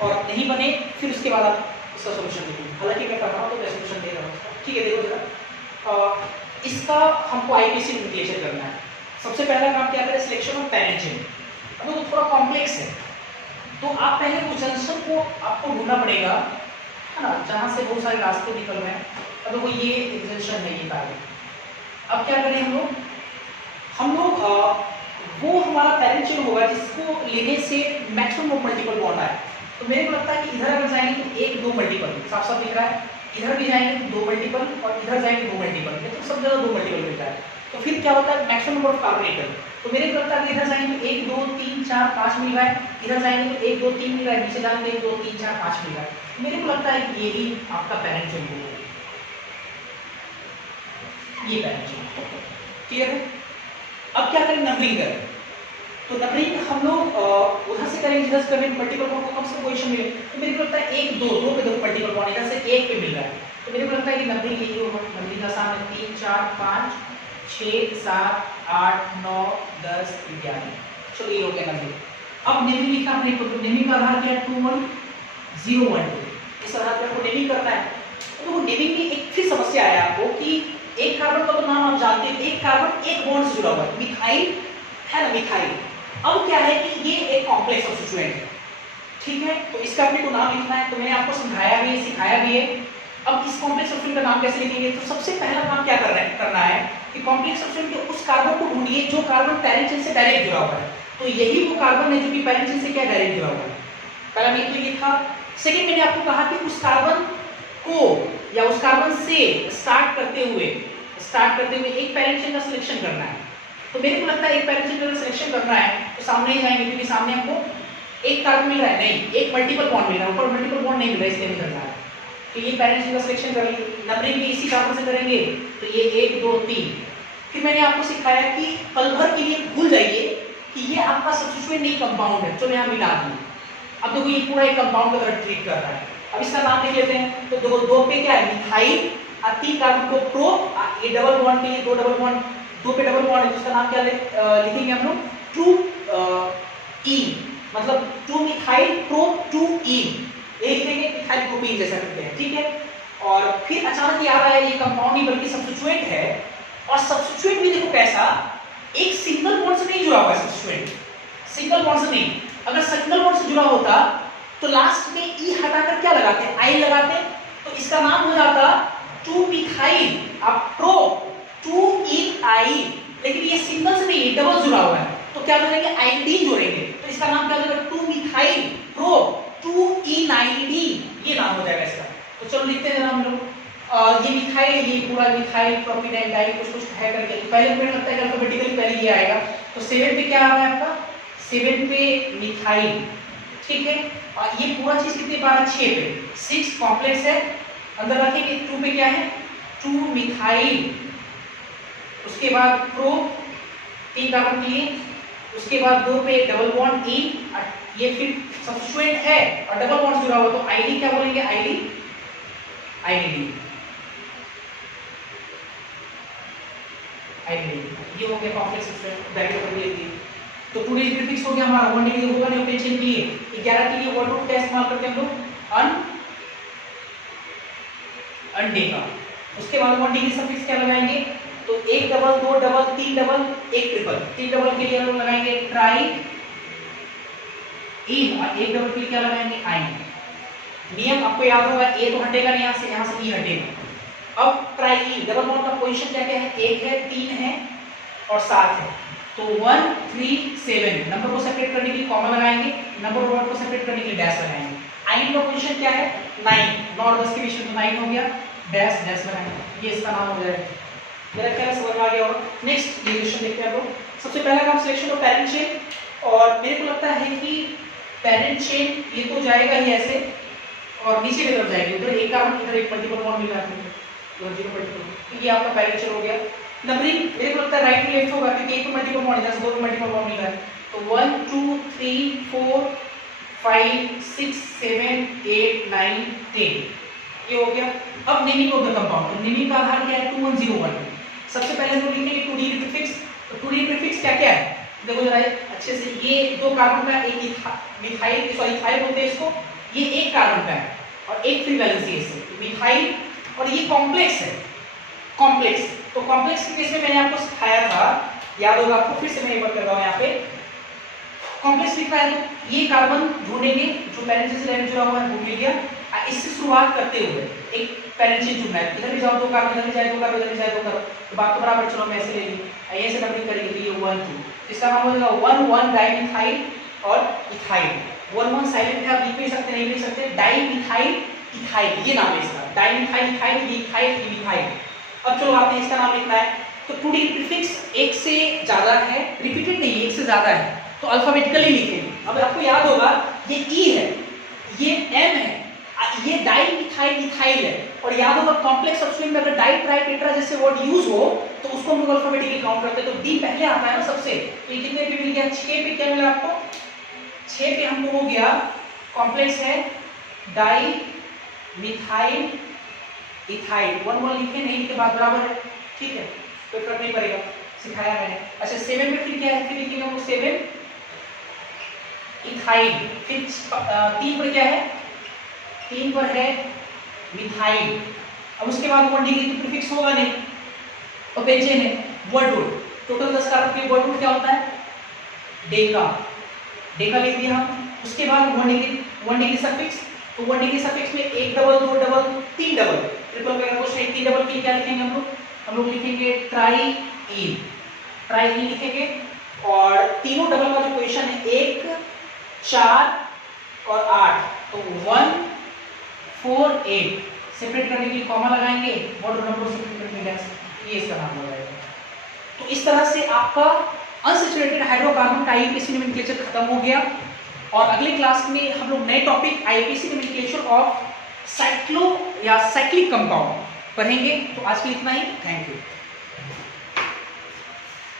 और नहीं बने फिर उसके बाद आप इसका सोल्यूशन देखिए। हालांकि मैं पढ़ रहा हूँ तो मैं सोल्यूशन दे रहा हूँ, ठीक है। देखो जरा, इसका हमको आईपीसी नोटिफिकेशन करना है। सबसे पहला काम क्या करें, सिलेक्शन ऑफ पेरेंट चेन। अब वो थोड़ा कॉम्प्लेक्स है, तो आप पहले उस जंक्शन को आपको ढूंढना पड़ेगा, है ना, जहाँ से बहुत सारे रास्ते निकल रहे हैं। अब देखो ये जंक्शन है, ये पहले। अब क्या करें हम लोग वो हमारा पेरेंट चेन होगा जिसको लेने से मैक्सिमम ऑफ मल्टीपल बॉन्ड आए। तो मेरे को लगता है कि इधर अगर जाएंगे तो 1 2 मल्टीपल, साफ साफ दिख रहा है। इधर भी जाएंगे तो 2 मल्टीपल, और इधर जाएंगे 2 मल्टीपल, तो सब जगह 2 मल्टीपल मिलता है। तो फिर क्या होता है, मैक्सिमम नंबर ऑफ कार्बोनेटल। तो मेरे को लगता है कि इधर जाएंगे तो 1 2 3 4 5 मिल रहा है, इधर जाएंगे तो 1 2 3 मिल रहा है, नीचे जाएंगे 1 2 3 4 5 मिल रहा है। मेरे को लगता है कि यही आपका पेरेंट चेन होगा, ये पेरेंट चेन, क्लियर है। अब क्या करें, नंबरिंग करें। तो नंबरिंग हम लोग उधर से करेंगे जिधर से करेंगे मल्टीपल बॉन्ड को कम से कम पोजीशन मिले। तो मेरे को लगता है 1 2 2 पे दो मल्टीपल बॉन्ड, इधर से 1 पे मिल रहा है। तो मेरे को लगता है कि नंबरिंग यही होगा। नंबरिंग का सामने 3 4 5 6 7 8 9 10 11। चलो ये हो गया नंबरिंग। अब नेमिंग लिखा हमने, तो नेमिंग का आधार क्या है, 2 1 0 1 2। इस आधार पे आपको नेमिंग करना है। तो वो नेमिंग में एक फिर समस्या है आपको कि एक कार्बन का तो नाम आप जानते हैं, एक कार्बन एक बॉन्ड से जुड़ा हुआ है, मिथाइल है ना, मिथाइल। अब क्या है कि ये एक कॉम्प्लेक्स सब्स्टिट्यूएंट है, ठीक है। तो इसका अपने को नाम लिखना है, तो मैंने आपको समझाया भी है, सिखाया भी है। अब इस कॉम्प्लेक्स सब्स्टिट्यूएंट का नाम कैसे लिखेंगे, तो सबसे पहला काम क्या करना है कि कॉम्प्लेक्स सब्स्टिट्यूएंट के उस कार्बन को ढूंढिए जो कार्बन पेरेंट चेन से डायरेक्ट जुड़ा हुआ है। तो यही वो कार्बन है जो कि पेरेंट चेन से क्या डायरेक्ट जुड़ा हुआ है। पहला मैंने तो ये था। सेकंड मैंने आपको कहा कि उस कार्बन को या उस कार्बन से स्टार्ट करते हुए एक पेरेंट चेन का सिलेक्शन करना है। तो मेरे को लगता है एक पेरेंट चेन का सिलेक्शन करना है तो सामने ही जाएंगे, क्योंकि सामने हमको एक कार्बन मिल रहा है, नहीं एक मल्टीपल बॉन्ड मिल रहा है, ऊपर मल्टीपल बॉन्ड नहीं मिल रहा है, इसलिए नहीं करना है। तो ये पेरेंट चेन का सिलेक्शन कर लेंगे। नंबरिंग भी इसी कार्बन से करेंगे, तो ये 1 2 3। फिर मैंने आपको सिखाया कि पल भर के लिए भूल जाइए कि ये आपका सब्स्टिट्यूएंट नहीं कंपाउंड है, चलो यहाँ मिला दिए। अब देखो ये पूरा एक कंपाउंड की तरह ट्रीट कर रहा है। अब इसका नाम लिख लेते हैं। तो देखो 2 पे क्या है, मिथाइल, और 3 कार्बन को प्रो, ये डबल बॉन्ड के लिए 2 डबल बॉन्ड, 2 पे डबल बॉन्ड है, जिसका नाम क्या लिखेंगे हम लोग, 2 ई, मतलब 2 मिथाइल प्रो 2 ई, ये लिखेंगे मिथाइल प्रोपीन जैसा करते हैं, ठीक है। और फिर अचानक याद आया ये कंपाउंड नहीं बल्कि सब्स्टिट्यूएंट है, और सब्स्टिट्यूएंट भी देखो कैसा, एक सिंगल बॉन्ड से नहीं जुड़ा हुआ है सब्स्टिट्यूएंट, सिंगल बॉन्ड से नहीं। अगर सिंगल बॉन्ड से जुड़ा होता तो लास्ट में ई हटाकर क्या लगाते हैं, आई लगाते, तो इसका नाम हो जाता 2 मिथाइल अब प्रो 2 इथाइल। लेकिन ये सिंगल से नहीं, डबल जुड़ा हुआ है, तो क्या जोड़ेंगे, आयोडीन जोड़ेंगे, तो इसका नाम क्या हो जाएगा, 2 मिथाइल प्रो 2 इनाइडीन, ये नाम हो जाएगा इसका। तो चलो लिखते हैं हम लोग, ये मिथाइल, ये पूरा मिथाइल प्रोपिनाइल डाई कुछ है करके। तो पहले मुझे लगता है कि अल्फाबेटिकली पहले ये आएगा। तो 7 पे क्या आ रहा है आपका, 7 पे मिथाइल, ठीक है। और ये पूरा चीज कितने बार, 6 पे, 6 कॉम्प्लेक्स है, अंदर रखेंगे। 2 पे क्या है, 2 मिथाइल, उसके बाद प्रो 3 कार्बन के लिए, उसके बाद 2 पे डबल बॉन्ड ई, ये फिर सब्स्टिट्यूएंट है और डबल बॉन्ड जुड़ा हुआ, तो आईडी क्या बोलेंगे, आईडी आईडी। आइडेंटिटी। ये हो गया कॉम्प्लेक्स सब्सट्रेट ब्रैकेट ओपन कर दिए। तो 2 डिजिट प्रीफिक्स हो गया हमारा, 1 डिग्री होगा नहीं पेन चेन के लिए, 11 के लिए वर्ड रूट का इस्तेमाल करते हैं हम लोग अनडे का। उसके बाद 1 डिग्री सफिक्स क्या लगाएंगे, तो 1 double 2 double 3 double 1 triple, 3 double के लिए हम लोग लगाएंगे ट्राई इन, और 1 डबल के लिए क्या लगाएंगे आइन। नियम आपको याद होगा, ए तो हटेगा नहीं यहाँ से ई हटेगा। अब ट्राई इन डबल बॉन्ड का पोजीशन क्या क्या है, 1 है 3 है और 7 है, तो 1 3 7 नंबर को सेपरेट करने के लिए कॉमा लगाएंगे, नंबर ऑफ वर्ड को सेपरेट करने के लिए डैश लगाएंगे। आइन का पोजीशन क्या है 9, 9 और 10 के बीच में तो 9 हो गया, डैश डैश लगाएंगे, ये इसका नाम हो जाएगा। मेरा ख्याल समझ में आ गया होगा। नेक्स्ट ये क्वेश्चन देखते हैं हम लोग। सबसे पहला काम सिलेक्शन ऑफ पेरेंट चेन, और मेरे को लगता है कि पेरेंट चेन ये तो जाएगा ही ऐसे और नीचे की तरफ जाएगी, उधर एक कार्बन इधर एक मल्टीपल बॉन्ड मिल रहा है, तो जीरो मल्टीपल, तो ये आपका पेरेंट चेन हो गया। नंबरिंग मेरे को लगता है राइट टू लेफ्ट होगा, क्योंकि एक तो मल्टीपल बॉन्ड इधर से दो मल्टीपल बॉन्ड मिल रहा है, तो 1 2 3 4 5 6 7 8 9 10 ये हो गया। अब नेमिंग ऑफ द कंपाउंड, तो नेमिंग का आधार क्या है 2101। सबसे पहले हम लिखेंगे 2 डी प्रीफिक्स, तो 2 डी प्रीफिक्स क्या क्या है देखो जरा अच्छे से, ये 2 कार्बन का एक मिथाइल इथाइल बोलते हैं इसको, ये एक कार्बन का है और एक फ्री वैलेंसी है इससे मिथाइल, और ये कॉम्प्लेक्स है कॉम्प्लेक्स। तो कॉम्प्लेक्स के केस में मैंने आपको सिखाया था, याद होगा आपको, फिर से मैं एक बार कर रहा हूं यहाँ पे। कॉम्प्लेक्स लिखा है तो ये कार्बन ढूंढेंगे जो पेरेंट से लाइन जुड़ा हुआ है वो मिल गया, इससे शुरुआत करते हुए एक पेरेंट चेन चुनना है, इधर भी जाओ 2 कार्बन, इधर भी जाए 2 कार्बन, इधर भी जाए 2 कार्बन, तो बात तो बराबर, चलो मैं ऐसे ले ली, ऐसे से नंबरिंग करेंगे तो ये 1 2, इसका नाम हो जाएगा 1 1 डाइमिथाइल और इथाइल। 1 1 साइलेंट है, आप लिख भी सकते नहीं लिख सकते, डाइमिथाइल इथाइल ये नाम है इसका, डाइमिथाइल इथाइल, ये इथाइल ये इथाइल। अब चलो आपने इसका नाम लिखना है, तो 2 डी प्रीफिक्स एक से ज्यादा है, रिपीटेड नहीं एक से ज्यादा है, तो अल्फाबेटिकली लिखेंगे। अब आपको याद होगा ये ई है, ये एम है, ये डाइमिथाइल इथाइल है, और याद होगा कॉम्प्लेक्स सब्स्टिट्यूट में अगर डाई ट्राई टेट्रा जैसे वर्ड यूज हो तो उसको हम लोग अल्फाबेटिकली काउंट करते हैं, तो डी पहले आता है ना सबसे, तो ये कितने पे मिल गया 6 पे, क्या मिला आपको 6 पे हमको हो गया, कॉम्प्लेक्स है डाई मिथाइल इथाइल, 1 1 लिखे नहीं लिखे बात बराबर है, ठीक है, कोई फर्क नहीं पड़ेगा, सिखाया मैंने। अच्छा 7 में फिर क्या है, फिर लिखेंगे हम लोग 7 इथाइल, फिर 3 पर क्या है, 3 पर है मिथाइल। अब उसके बाद 1 डिग्री तो प्रीफिक्स होगा नहीं, और पेंचेन है वर्ड रूट, टोटल 10 कार्बन के वर्ड रूट क्या होता है डेका, डेका लिख दिया हम। उसके बाद 1 डिग्री सफिक्स, तो 1 डिग्री सफिक्स में 1 डबल 2 डबल 3 डबल ट्रिपल का क्वेश्चन है, 3 डबल के क्या लिखेंगे हम लोग लिखेंगे ट्राई इन लिखेंगे, और तीनों डबल का जो पोजीशन है 1 4 और 8, तो 1 4 8 सेपरेट करने के लिए कॉमा लगाएंगे, वर्ड नंबर सेपरेट करने के लिए ये इसका नाम हो जाएगा। तो इस तरह से आपका अनसैचुरेटेड हाइड्रोकार्बन का आईयूपीएसी नोमेनक्लेचर खत्म हो गया, और अगले क्लास में हम लोग नए topic IUPAC nomenclature of cyclo या साइक्लिक कंपाउंड पढ़ेंगे। तो आज के लिए इतना ही, थैंक यू।